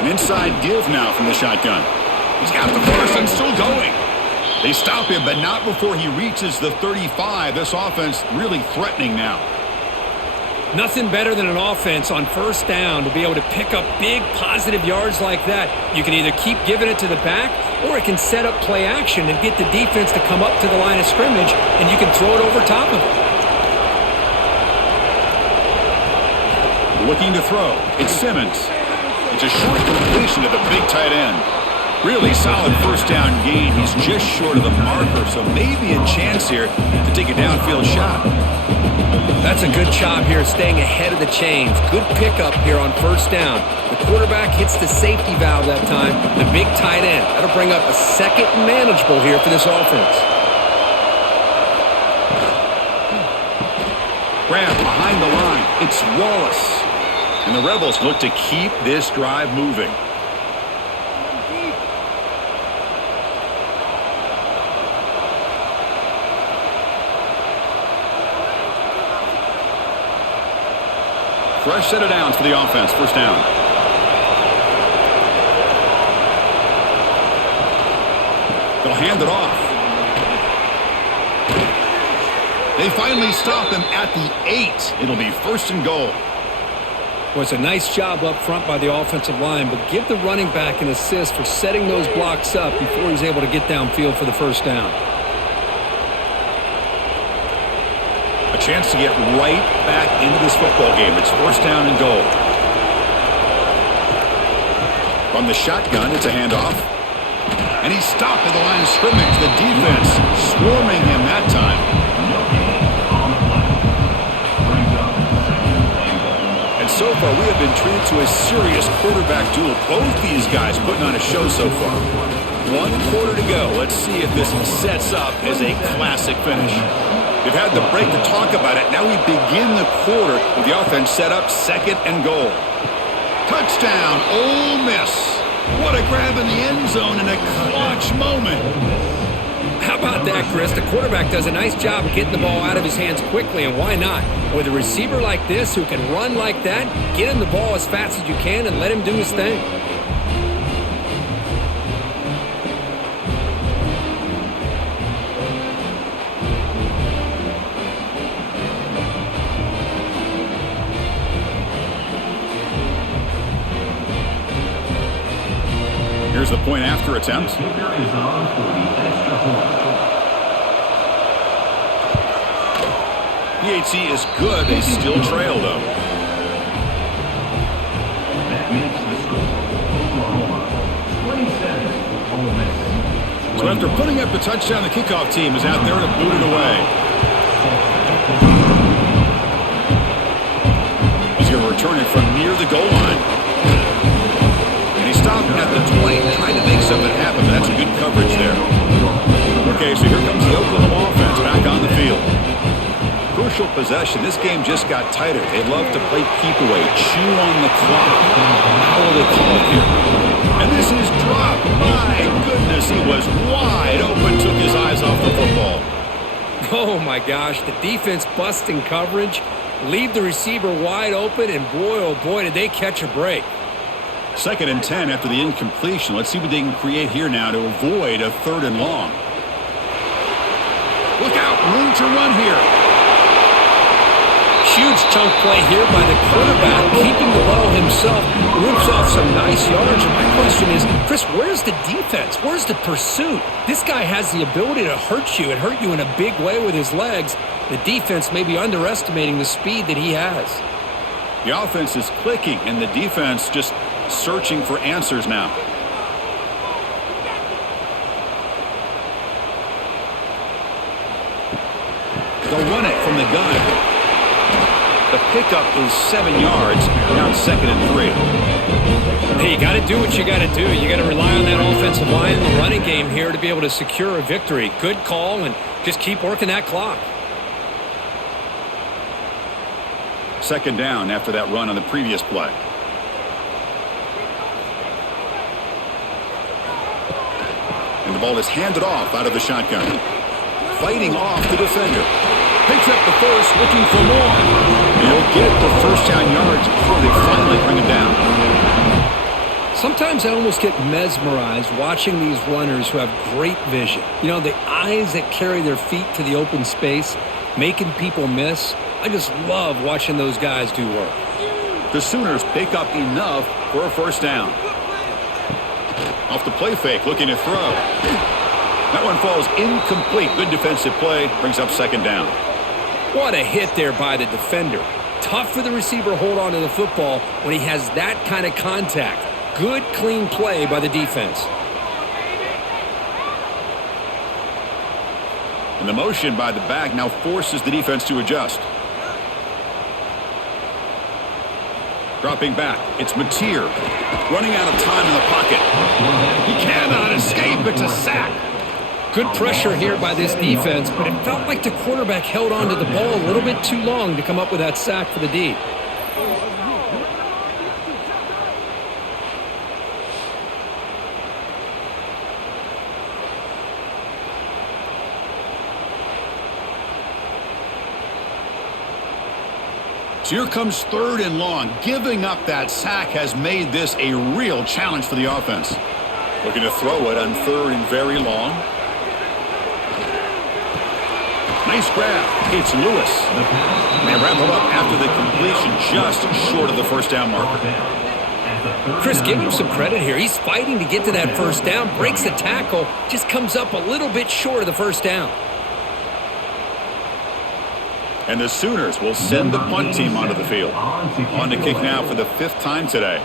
An inside give now from the shotgun. He's got the first and still going. They stop him, but not before he reaches the 35. This offense really threatening now. Nothing better than an offense on first down to be able to pick up big positive yards like that. You can either keep giving it to the back, or it can set up play action and get the defense to come up to the line of scrimmage, and you can throw it over top of it. Looking to throw. It's Simmons. It's a short completion to the big tight end. Really solid first down gain. He's just short of the marker, so maybe a chance here to take a downfield shot. That's a good job here staying ahead of the chains. Good pickup here on first down. The quarterback hits the safety valve that time. The big tight end. That'll bring up a second manageable here for this offense. Grab behind the line. It's Wallace. And the Rebels look to keep this drive moving. Fresh set of downs for the offense. First down. They'll hand it off. They finally stop him at the 8. It'll be first and goal. Well, it's a nice job up front by the offensive line, but give the running back an assist for setting those blocks up before he's able to get downfield for the first down. A chance to get right back into this football game. It's first down and goal. From the shotgun, it's a handoff. And he's stopped at the line of scrimmage. The defense swarming him that time. so far, we have been treated to a serious quarterback duel. Both these guys putting on a show so far. 1 quarter to go. Let's see if this sets up as a classic finish. We've had the break to talk about it. Now we begin the quarter with the offense set up 2nd and goal. Touchdown, Ole Miss. What a grab in the end zone in a clutch moment. How about that, Chris? The quarterback does a nice job of getting the ball out of his hands quickly, and why not? With a receiver like this who can run like that, get him the ball as fast as you can and let him do his thing. Here's the point after attempt. Kicker is on for the extra point. PAT is good. They still trail, though. That makes the score Oklahoma 27, Ole Miss. So after putting up the touchdown, the kickoff team is out there to boot it away. He's going to return it from near the goal line. And he stopped at the 20, trying to make something happen, but that's a good coverage there. Okay, so here comes the Oklahoma offense back on the field. Crucial possession. This game just got tighter. They love to play keep away, chew on the clock. How will they call it here? And this is dropped. My goodness, he was wide open, took his eyes off the football. Oh, my gosh. The defense busting coverage, leave the receiver wide open, and boy, oh boy, did they catch a break. 2nd and 10 after the incompletion. Let's see what they can create here now to avoid a 3rd and long. Look out, room to run here. Huge chunk play here by the quarterback, keeping the ball himself, rips off some nice yards. And my question is, Chris, where's the defense? Where's the pursuit? This guy has the ability to hurt you and hurt you in a big way with his legs. The defense may be underestimating the speed that he has. The offense is clicking, and the defense just searching for answers now. They'll run it from the gun. The pickup is 7 yards. Now it's 2nd and 3. Hey, you got to do what you got to do. You got to rely on that offensive line in the running game here to be able to secure a victory. Good call, and just keep working that clock. 2nd down after that run on the previous play. And the ball is handed off out of the shotgun. Fighting off the defender. Picks up the first, looking for more. And he'll get the 1st down yards before they finally bring him down. Sometimes I almost get mesmerized watching these runners who have great vision. You know, the eyes that carry their feet to the open space, making people miss. I just love watching those guys do work. The Sooners pick up enough for a 1st down. Off the play fake, looking to throw. That one falls incomplete. Good defensive play, brings up 2nd down. What a hit there by the defender. Tough for the receiver to hold on to the football when he has that kind of contact. Good, clean play by the defense. And the motion by the back now forces the defense to adjust. Dropping back, it's Mateer. Running out of time in the pocket. He cannot escape. It's a sack. Good pressure here by this defense, but it felt like the quarterback held on to the ball a little bit too long to come up with that sack for the D. So here comes 3rd and long. Giving up that sack has made this a real challenge for the offense. Looking to throw it on 3rd and very long. Nice grab. It's Lewis. They wrap it up after the completion, just short of the 1st down marker. Chris, give him some credit here. He's fighting to get to that 1st down, breaks the tackle, just comes up a little bit short of the 1st down. And the Sooners will send the punt team onto the field. On to kick now for the 5th time today.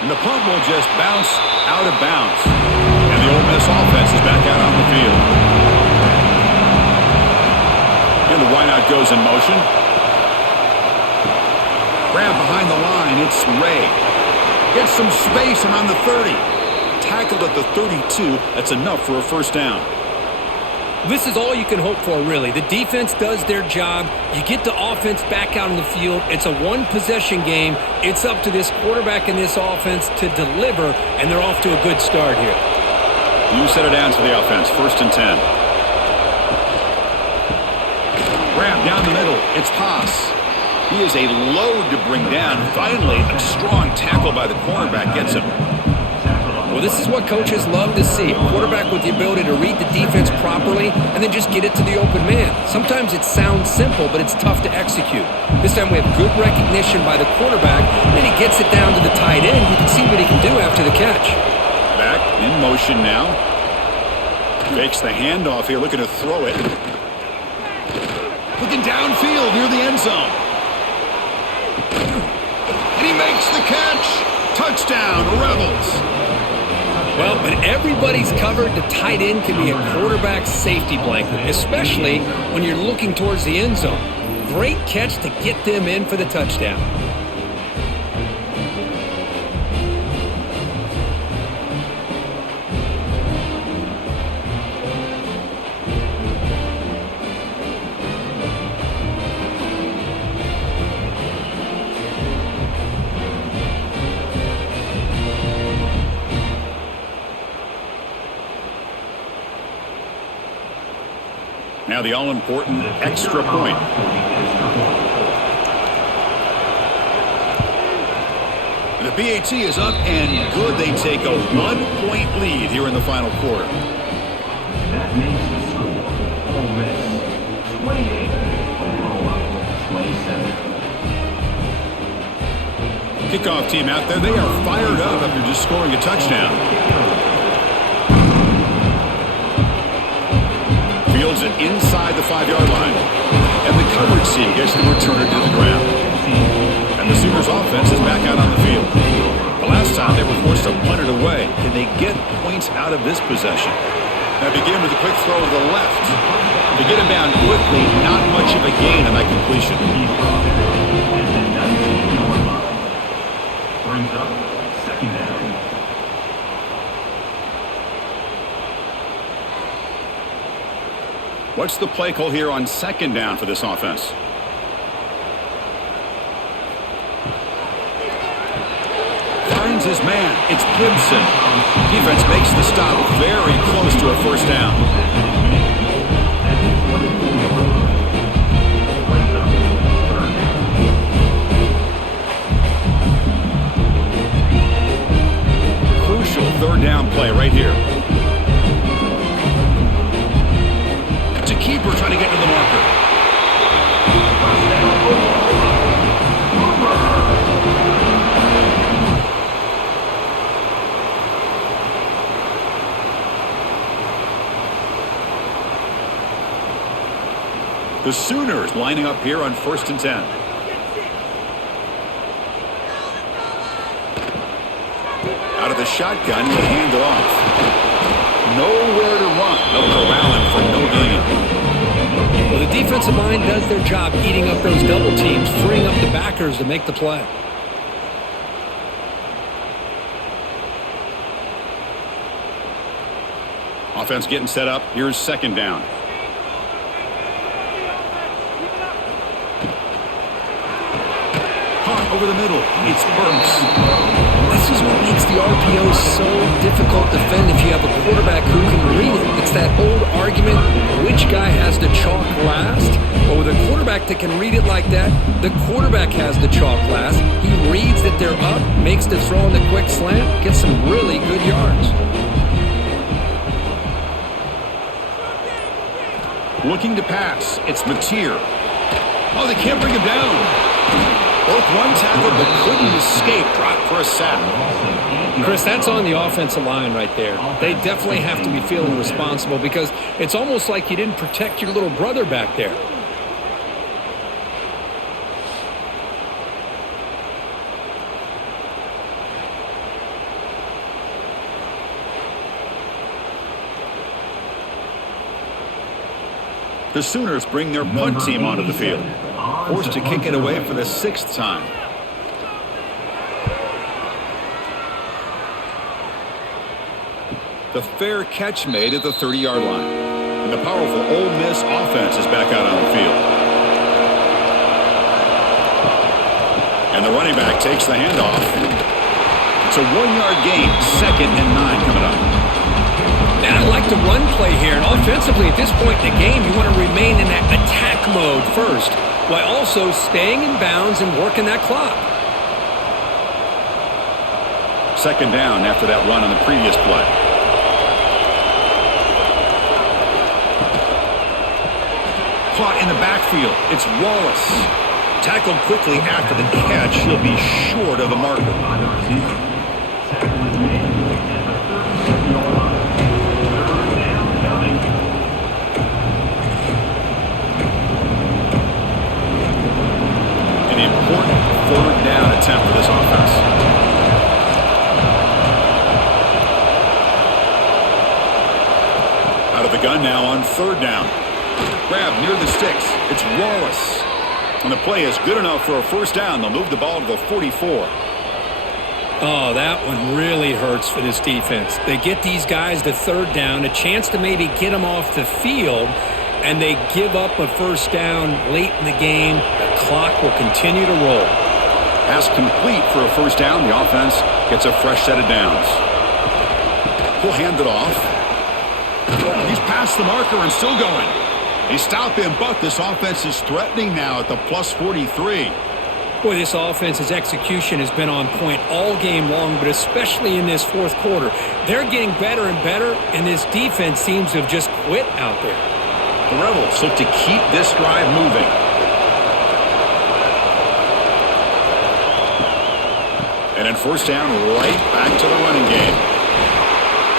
And the punt will just bounce out of bounds. And the Ole Miss offense is back out on the field. And the wideout goes in motion. Grab behind the line. It's Ray. Gets some space around the 30. Tackled at the 32. That's enough for a first down. This is all you can hope for, really. The defense does their job. You get the offense back out on the field. It's a one-possession game. It's up to this quarterback and this offense to deliver, and they're off to a good start here. You set it down for the offense. 1st and 10. Grab down the middle. It's Haas. He is a load to bring down. Finally, a strong tackle by the cornerback gets him. Well, this is what coaches love to see. A quarterback with the ability to read the defense properly and then just get it to the open man. Sometimes it sounds simple, but it's tough to execute. This time we have good recognition by the quarterback, and then he gets it down to the tight end. You can see what he can do after the catch. Back in motion now. Fakes the handoff here, looking to throw it. Looking downfield near the end zone. And he makes the catch. Touchdown, Rebels. Well, when everybody's covered, the tight end can be a quarterback's safety blanket, especially when you're looking towards the end zone. Great catch to get them in for the touchdown. Now the all-important extra point. The PAT is up and good. They take a 1-point lead here in the final quarter. That makes the score Ole Miss 28, Oklahoma 27. Kickoff team out there. They are fired up after just scoring a touchdown. Fields it inside the 5-yard line. And the coverage team gets the returner to the ground. And the Sooners offense is back out on the field. The last time they were forced to punt it away. Can they get points out of this possession? Now begin with a quick throw to the left. To get him down quickly, not much of a gain on that completion. Brings up 2nd down. What's the play call here on 2nd down for this offense? Finds his man. It's Gibson. Defense makes the stop very close to a first down. Crucial 3rd down play right here. It's a keeper trying to get to the marker. The Sooners lining up here on 1st and 10. Out of the shotgun, he'll hand it off. Nowhere to run. They'll corral him for no gain. Well, the defensive line does their job eating up those double teams, freeing up the backers to make the play. Offense getting set up. Here's 2nd down. Caught over the middle. It's Burks. This is what makes the RPO so difficult to defend if you have a quarterback who can read it. It's that old argument, which guy has the chalk last? Well, with a quarterback that can read it like that, the quarterback has the chalk last. He reads that they're up, makes the throw in the quick slant, gets some really good yards. Looking to pass. It's Mateer. Oh, they can't bring him down. Broke one tackle but couldn't escape. Dropped for a sack. Chris, that's on the offensive line right there. They definitely have to be feeling responsible because it's almost like you didn't protect your little brother back there. The Sooners bring their punt team onto the field. Forced to kick it away for the 6th time. The fair catch made at the 30-yard line. And the powerful Ole Miss offense is back out on the field. And the running back takes the handoff. It's a 1-yard gain, 2nd and 9 coming up. Now, I like the run play here. And offensively, at this point in the game, you want to remain in that attack mode first, while also staying in bounds and working that clock. 2nd down after that run on the previous play. Caught in the backfield. It's Wallace. Tackled quickly after the catch. He'll be short of the marker. An important 3rd down attempt for this offense. Out of the gun now on 3rd down. Grab near the sticks. It's Wallace. And the play is good enough for a 1st down. They'll move the ball to the 44. Oh, that one really hurts for this defense. They get these guys to 3rd down, a chance to maybe get them off the field, and they give up a 1st down late in the game. The clock will continue to roll. Pass complete for a 1st down. The offense gets a fresh set of downs. He'll hand it off. He's past the marker and still going. They stop him, but this offense is threatening now at the plus 43. Boy, this offense's execution has been on point all game long, but especially in this 4th quarter. They're getting better and better, and this defense seems to have just quit out there. The Rebels look to keep this drive moving. And then 1st down, right back to the running game.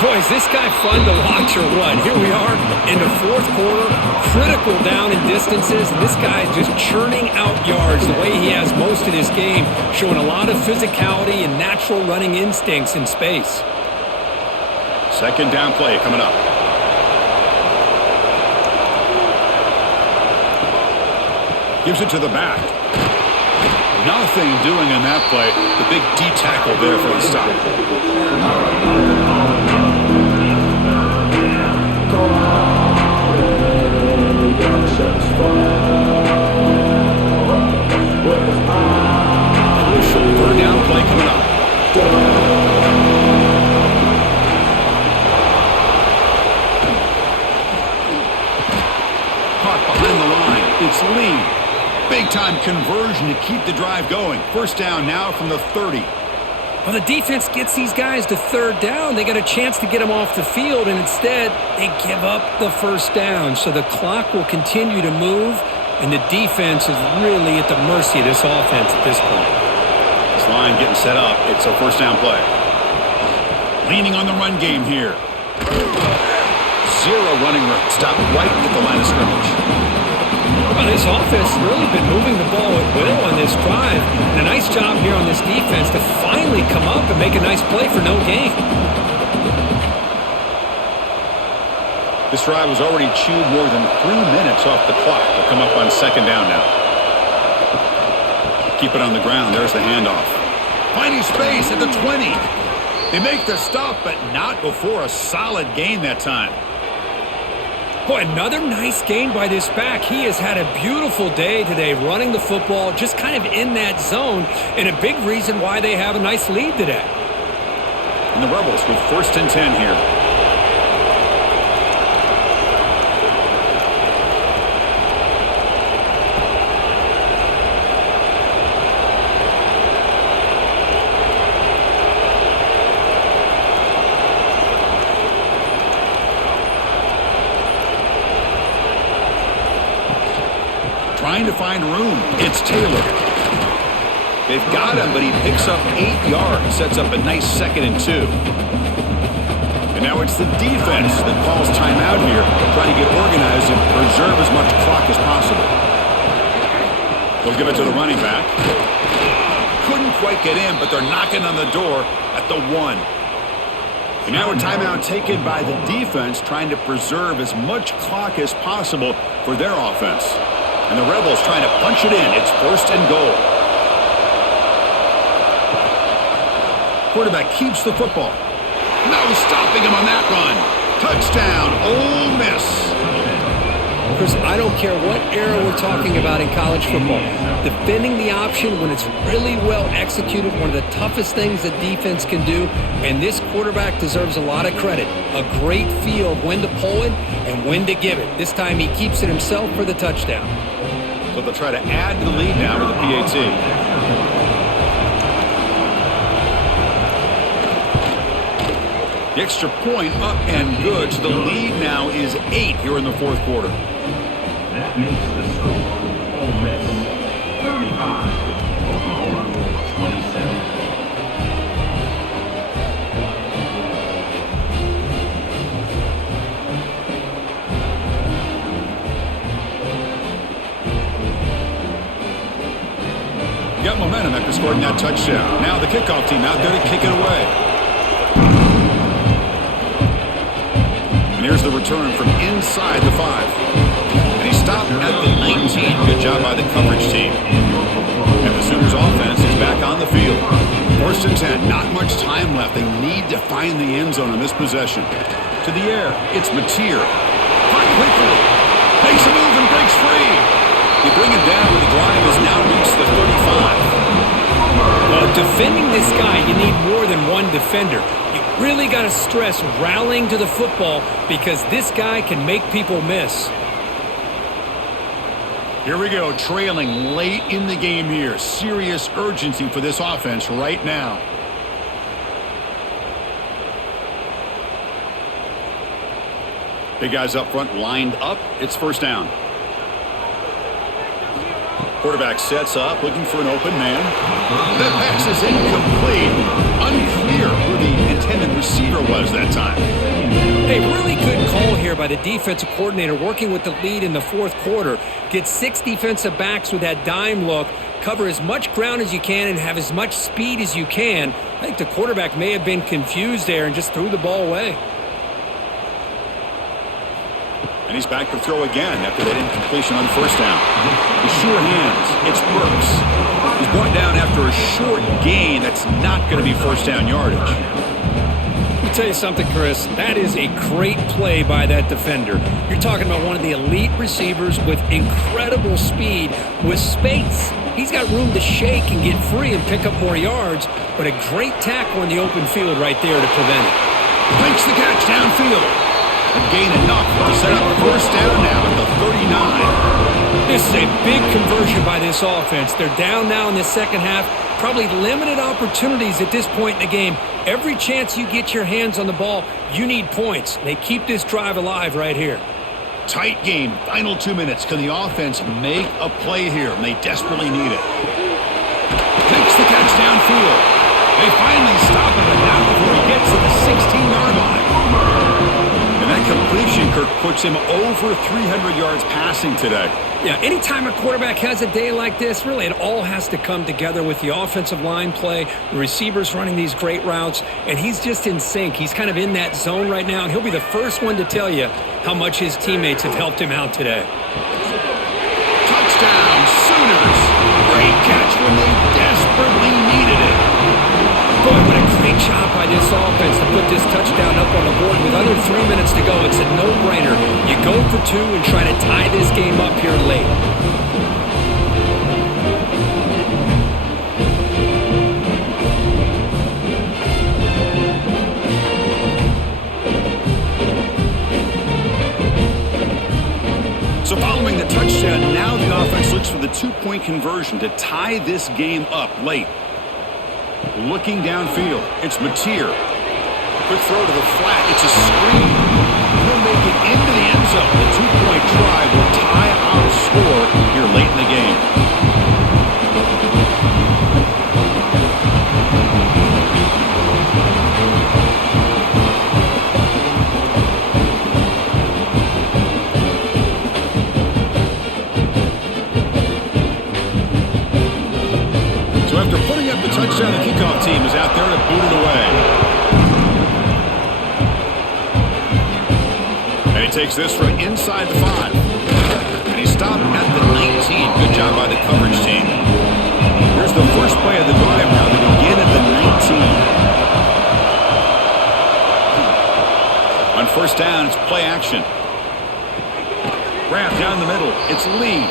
Boy, is this guy fun to watch or what? Here we are in the 4th quarter, critical down in distances, and this guy is just churning out yards the way he has most of this game, showing a lot of physicality and natural running instincts in space. 2nd down play coming up. Gives it to the back. Nothing doing in that play. The big D tackle there for the stop. Third down play coming up. Caught behind the line. It's Lee. Big-time conversion to keep the drive going. 1st down now from the 30. Well, the defense gets these guys to 3rd down. They got a chance to get them off the field, and instead they give up the 1st down. So the clock will continue to move, and the defense is really at the mercy of this offense at this point. This line getting set up. It's a 1st down play. Leaning on the run game here. 0 running room. Stop right at the line of scrimmage. Well, this offense has really been moving the ball at will on this drive. And a nice job here on this defense to finally come up and make a nice play for no gain. This drive has already chewed more than 3 minutes off the clock. They'll come up on 2nd down now. Keep it on the ground. There's the handoff. Finding space at the 20. They make the stop, but not before a solid gain that time. Boy, another nice gain by this back. He has had a beautiful day today running the football, just kind of in that zone, and a big reason why they have a nice lead today. And the Rebels with 1st and 10 here. Trying to find room. It's Taylor. They've got him, but he picks up 8 yards. Sets up a nice 2nd and 2. And now it's the defense that calls timeout here, trying to get organized and preserve as much clock as possible. They'll give it to the running back. Couldn't quite get in, but they're knocking on the door at the 1. And now a timeout taken by the defense, trying to preserve as much clock as possible for their offense. And the Rebels trying to punch it in. It's 1st and goal. Quarterback keeps the football. No stopping him on that run. Touchdown, Ole Miss. Chris, I don't care what era we're talking about in college football. Defending the option when it's really well executed, one of the toughest things that defense can do, and this quarterback deserves a lot of credit. A great feel of when to pull it and when to give it. This time he keeps it himself for the touchdown. So they'll try to add to the lead now to the PAT. The extra point up and good, so the lead now is 8 here in the 4th quarter. That makes the score Ole Miss 35, Oklahoma 27. Got momentum after scoring that touchdown. Now the kickoff team out there to kick it away. And here's the return from inside the 5. And he stopped at the 19. Good job by the coverage team. And the Sooners offense is back on the field. 1st and 10. Not much time left. They need to find the end zone on this possession. To the air. It's Mateer. Caught quickly. Makes a move and breaks free. You bring him down, but the drive has now reached the 35. Well, defending this guy, you need more than one defender. You really got to stress rallying to the football because this guy can make people miss. Here we go, trailing late in the game here. Serious urgency for this offense right now. Big guys up front lined up. It's 1st down. Quarterback sets up, looking for an open man. That pass is incomplete. Unclear who the intended receiver was that time. Hey, really good call here by the defensive coordinator working with the lead in the 4th quarter. Get 6 defensive backs with that dime look. Cover as much ground as you can and have as much speed as you can. I think the quarterback may have been confused there and just threw the ball away. And he's back to throw again after that incompletion on 1st down. The sure hands. It's Burks. He's brought down after a short gain. That's not going to be 1st down yardage. Let me tell you something, Chris. That is a great play by that defender. You're talking about one of the elite receivers with incredible speed, with space. He's got room to shake and get free and pick up more yards, but a great tackle in the open field right there to prevent it. Makes the catch downfield. And gain enough to set up 1st down now at the 39. This is a big conversion by this offense. They're down now in the 2nd half. Probably limited opportunities at this point in the game. Every chance you get your hands on the ball, you need points. They keep this drive alive right here. Tight game. Final 2 minutes. Can the offense make a play here? And they desperately need it. Makes the catch downfield. They finally stop him, but not before he gets to the 16-yard line. And that completion, Kirk, puts him over 300 yards passing today. Yeah, anytime a quarterback has a day like this, really it all has to come together with the offensive line play, the receivers running these great routes, and he's just in sync. He's kind of in that zone right now, and he'll be the first one to tell you how much his teammates have helped him out today. Touchdown, Sooners. Great catch when they desperately needed it. Boy, what a great job by this offense to put this touchdown up on the board with under 3 minutes to go. It's a no-brainer. You go for 2 and try to tie this game up here late. So following the touchdown, now the offense looks for the 2-point conversion to tie this game up late. Looking downfield, it's Mateer. Quick throw to the flat, it's a screen. He'll make it into the end zone. The 2-point try will tie our score here late in the game. So after putting up the touchdown, the kickoff team is out there to boot it away. takes this from inside the 5. And he stopped at the 19. Good job by the coverage team. Here's the first play of the drive now to begin at the 19. On first down, it's play action. Wrap down the middle. It's Lee.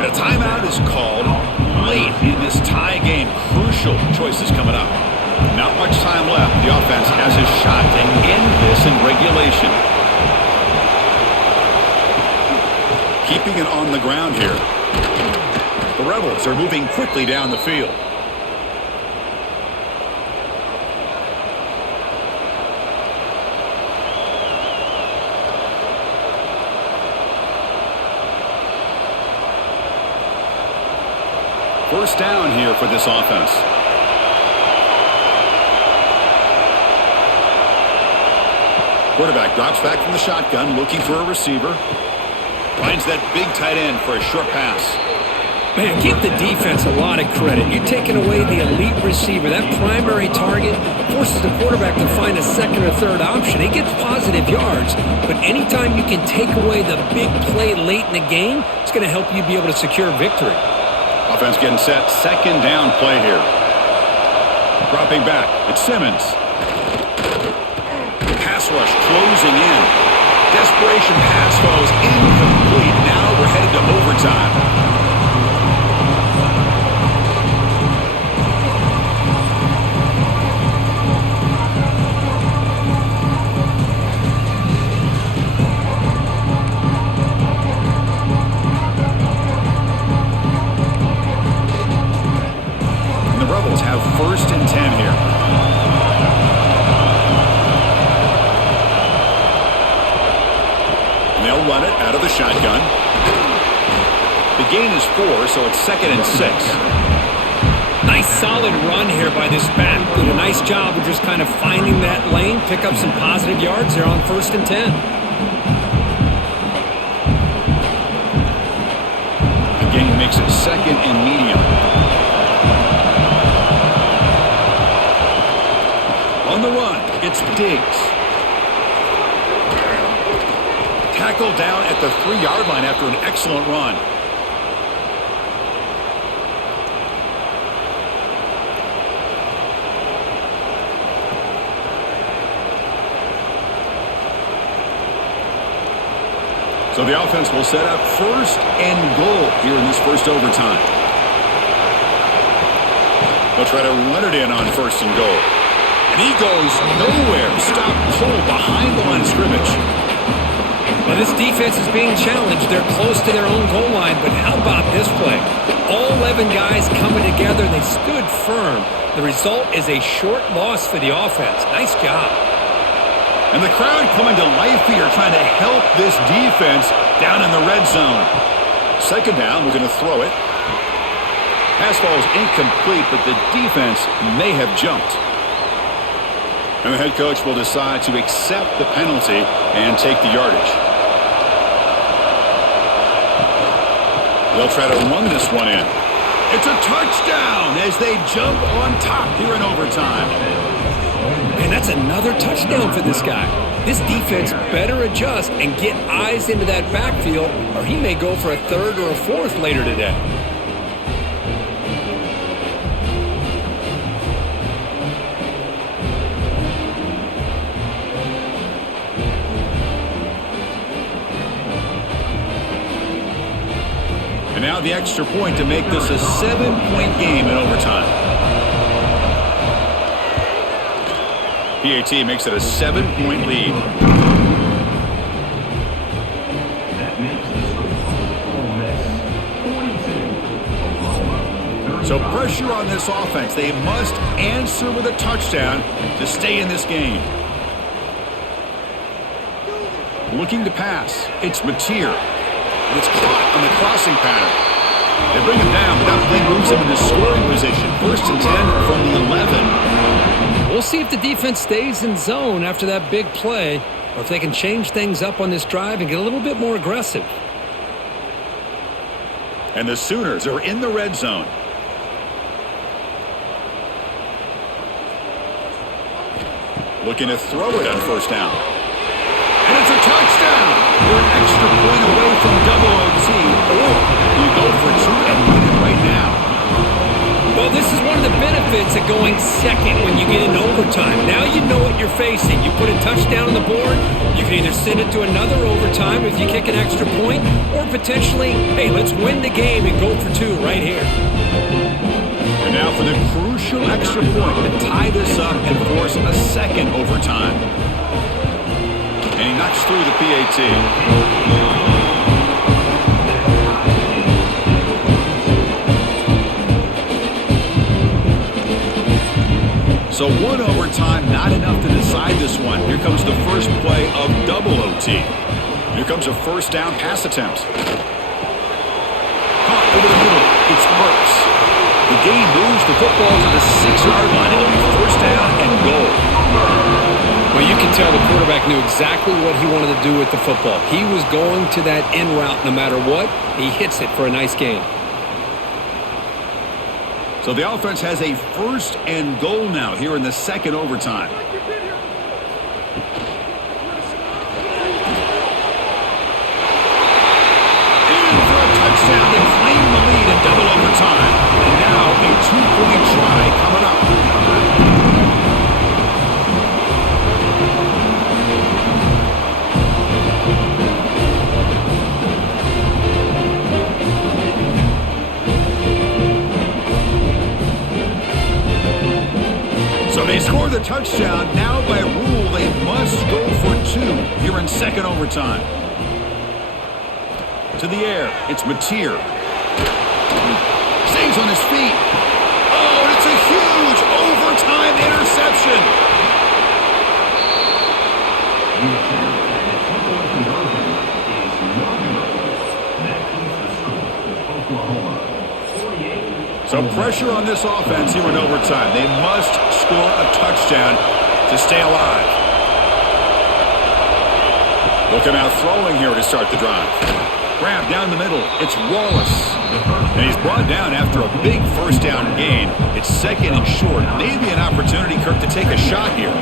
And a timeout is called late in this tie game. Crucial choices coming up. Not much time left. The offense has a shot to end this in regulation. Keeping it on the ground here. The Rebels are moving quickly down the field. First down here for this offense. Quarterback drops back from the shotgun, looking for a receiver. Finds that big tight end for a short pass. Man, give the defense a lot of credit. You're taking away the elite receiver. That primary target forces the quarterback to find a second or third option. He gets positive yards, but anytime you can take away the big play late in the game, it's going to help you be able to secure victory. Offense getting set. Second down play here. Dropping back. It's Simmons. Pass rush closing in. Desperation pass falls incomplete. Now we're headed to overtime. And the Rebels have first and 10 here. They'll run it out of the shotgun. The gain is 4, so it's 2nd and 6. Nice solid run here by this back. Did a nice job of just kind of finding that lane, pick up some positive yards there on 1st and 10. The gain makes it 2nd and medium. On the run, it's Diggs. Tackled down at the 3-yard line after an excellent run. So the offense will set up first and goal here in this first overtime. They'll try to run it in on 1st and goal. And he goes nowhere. Stop cold behind the line of scrimmage. Well, this defense is being challenged. They're close to their own goal line, but how about this play? All 11 guys coming together. They stood firm. The result is a short loss for the offense. Nice job. And the crowd coming to life here, trying to help this defense down in the red zone. Second down, we're going to throw it. Pass ball is incomplete, but the defense may have jumped. And the head coach will decide to accept the penalty and take the yardage. They'll try to run this one in. It's a touchdown as they jump on top here in overtime. And that's another touchdown for this guy. This defense better adjust and get eyes into that backfield, or he may go for a 3rd or a 4th later today. And now the extra point to make this a 7-point game in overtime. PAT makes it a 7-point lead. That makes the score Ole Miss 42, Oklahoma 30. So pressure on this offense. They must answer with a touchdown to stay in this game. Looking to pass. It's Mateer. And it's caught on the crossing pattern. They bring him down, but that play moves him into scoring position. 1st and 10 from the 11. We'll see if the defense stays in zone after that big play, or if they can change things up on this drive and get a little bit more aggressive. And the Sooners are in the red zone. Looking to throw it on 1st down. And it's a touchdown! You're an extra point away from double OT, or you go for two and win it right now. Well, this is one of the benefits of going second when you get into overtime. Now you know what you're facing. You put a touchdown on the board, you can either send it to another overtime if you kick an extra point, or potentially, hey, let's win the game and go for two right here. And now for the crucial extra point to tie this up and force a second overtime. And he knocks through the PAT. So one overtime, not enough to decide this one. Here comes the first play of double OT. Here comes a first down pass attempt. Caught over the middle. It's Burks. The gain moves the football to the 6-yard line. It'll be first down and goal. Well, you can tell the quarterback knew exactly what he wanted to do with the football. He was going to that in route no matter what. He hits it for a nice gain. So the offense has a first and goal now here in the second overtime. In for a touchdown to claim the lead in double overtime. And now a 2-point try coming up. So they score the touchdown. Now by rule, they must go for two here in second overtime. To the air, it's Mateer. Stays on his feet. Oh, and it's a huge overtime interception. So pressure on this offense here in overtime. They must score a touchdown to stay alive. Looking out throwing here to start the drive. Grab down the middle. It's Wallace. And he's brought down after a big first down gain. It's second and short. Maybe an opportunity, Kirk, to take a shot here.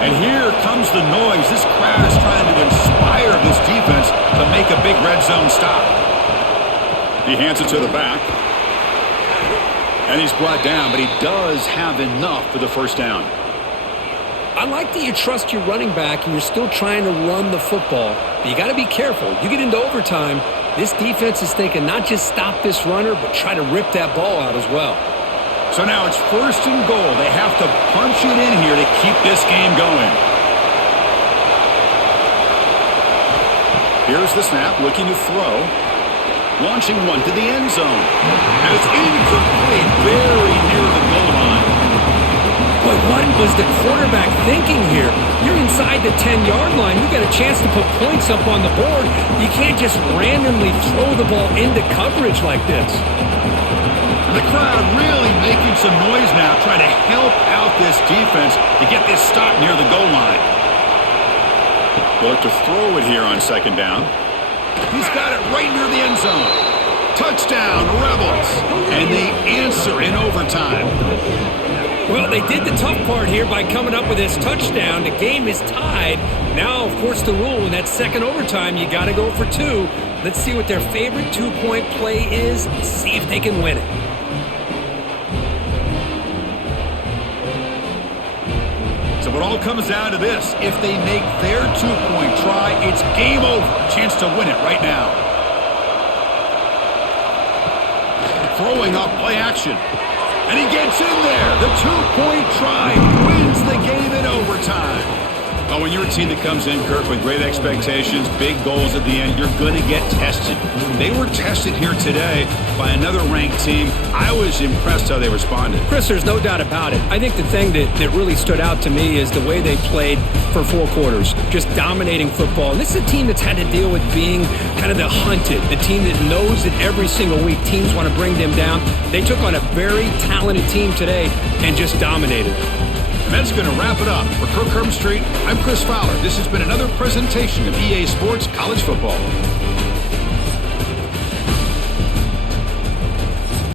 And here comes the noise. This crowd is trying to inspire this defense to make a big red zone stop. He hands it to the back. And he's brought down, but he does have enough for the first down. I like that you trust your running back and you're still trying to run the football. But you got to be careful. You get into overtime, this defense is thinking not just stop this runner, but try to rip that ball out as well. So now it's first and goal. They have to punch it in here to keep this game going. Here's the snap, looking to throw. Launching one to the end zone. And it's incomplete, very near the goal line. But what was the quarterback thinking here? You're inside the 10-yard line. You got a chance to put points up on the board. You can't just randomly throw the ball into coverage like this. The crowd really making some noise now, trying to help out this defense to get this stop near the goal line. They'll look to throw it here on second down. He's got it right near the end zone. Touchdown, Rebels. And they answer in overtime. Well, they did the tough part here by coming up with this touchdown. The game is tied. Now, of course, the rule in that second overtime, you got to go for two. Let's see what their favorite two-point play is and see if they can win it. So it all comes down to this. If they make their two-point try, it's game over. Chance to win it right now. Throwing up play action. And he gets in there. The two-point try wins the game in overtime. Oh, when you're a team that comes in, Kirk, with great expectations, big goals at the end, you're going to get tested. They were tested here today by another ranked team. I was impressed how they responded. Chris, there's no doubt about it. I think the thing that really stood out to me is the way they played for 4 quarters, just dominating football. And this is a team that's had to deal with being kind of the hunted, the team that knows that every single week teams want to bring them down. They took on a very talented team today and just dominated. And that's going to wrap it up. For Kirk Herbstreit, I'm Chris Fowler. This has been another presentation of EA Sports College Football.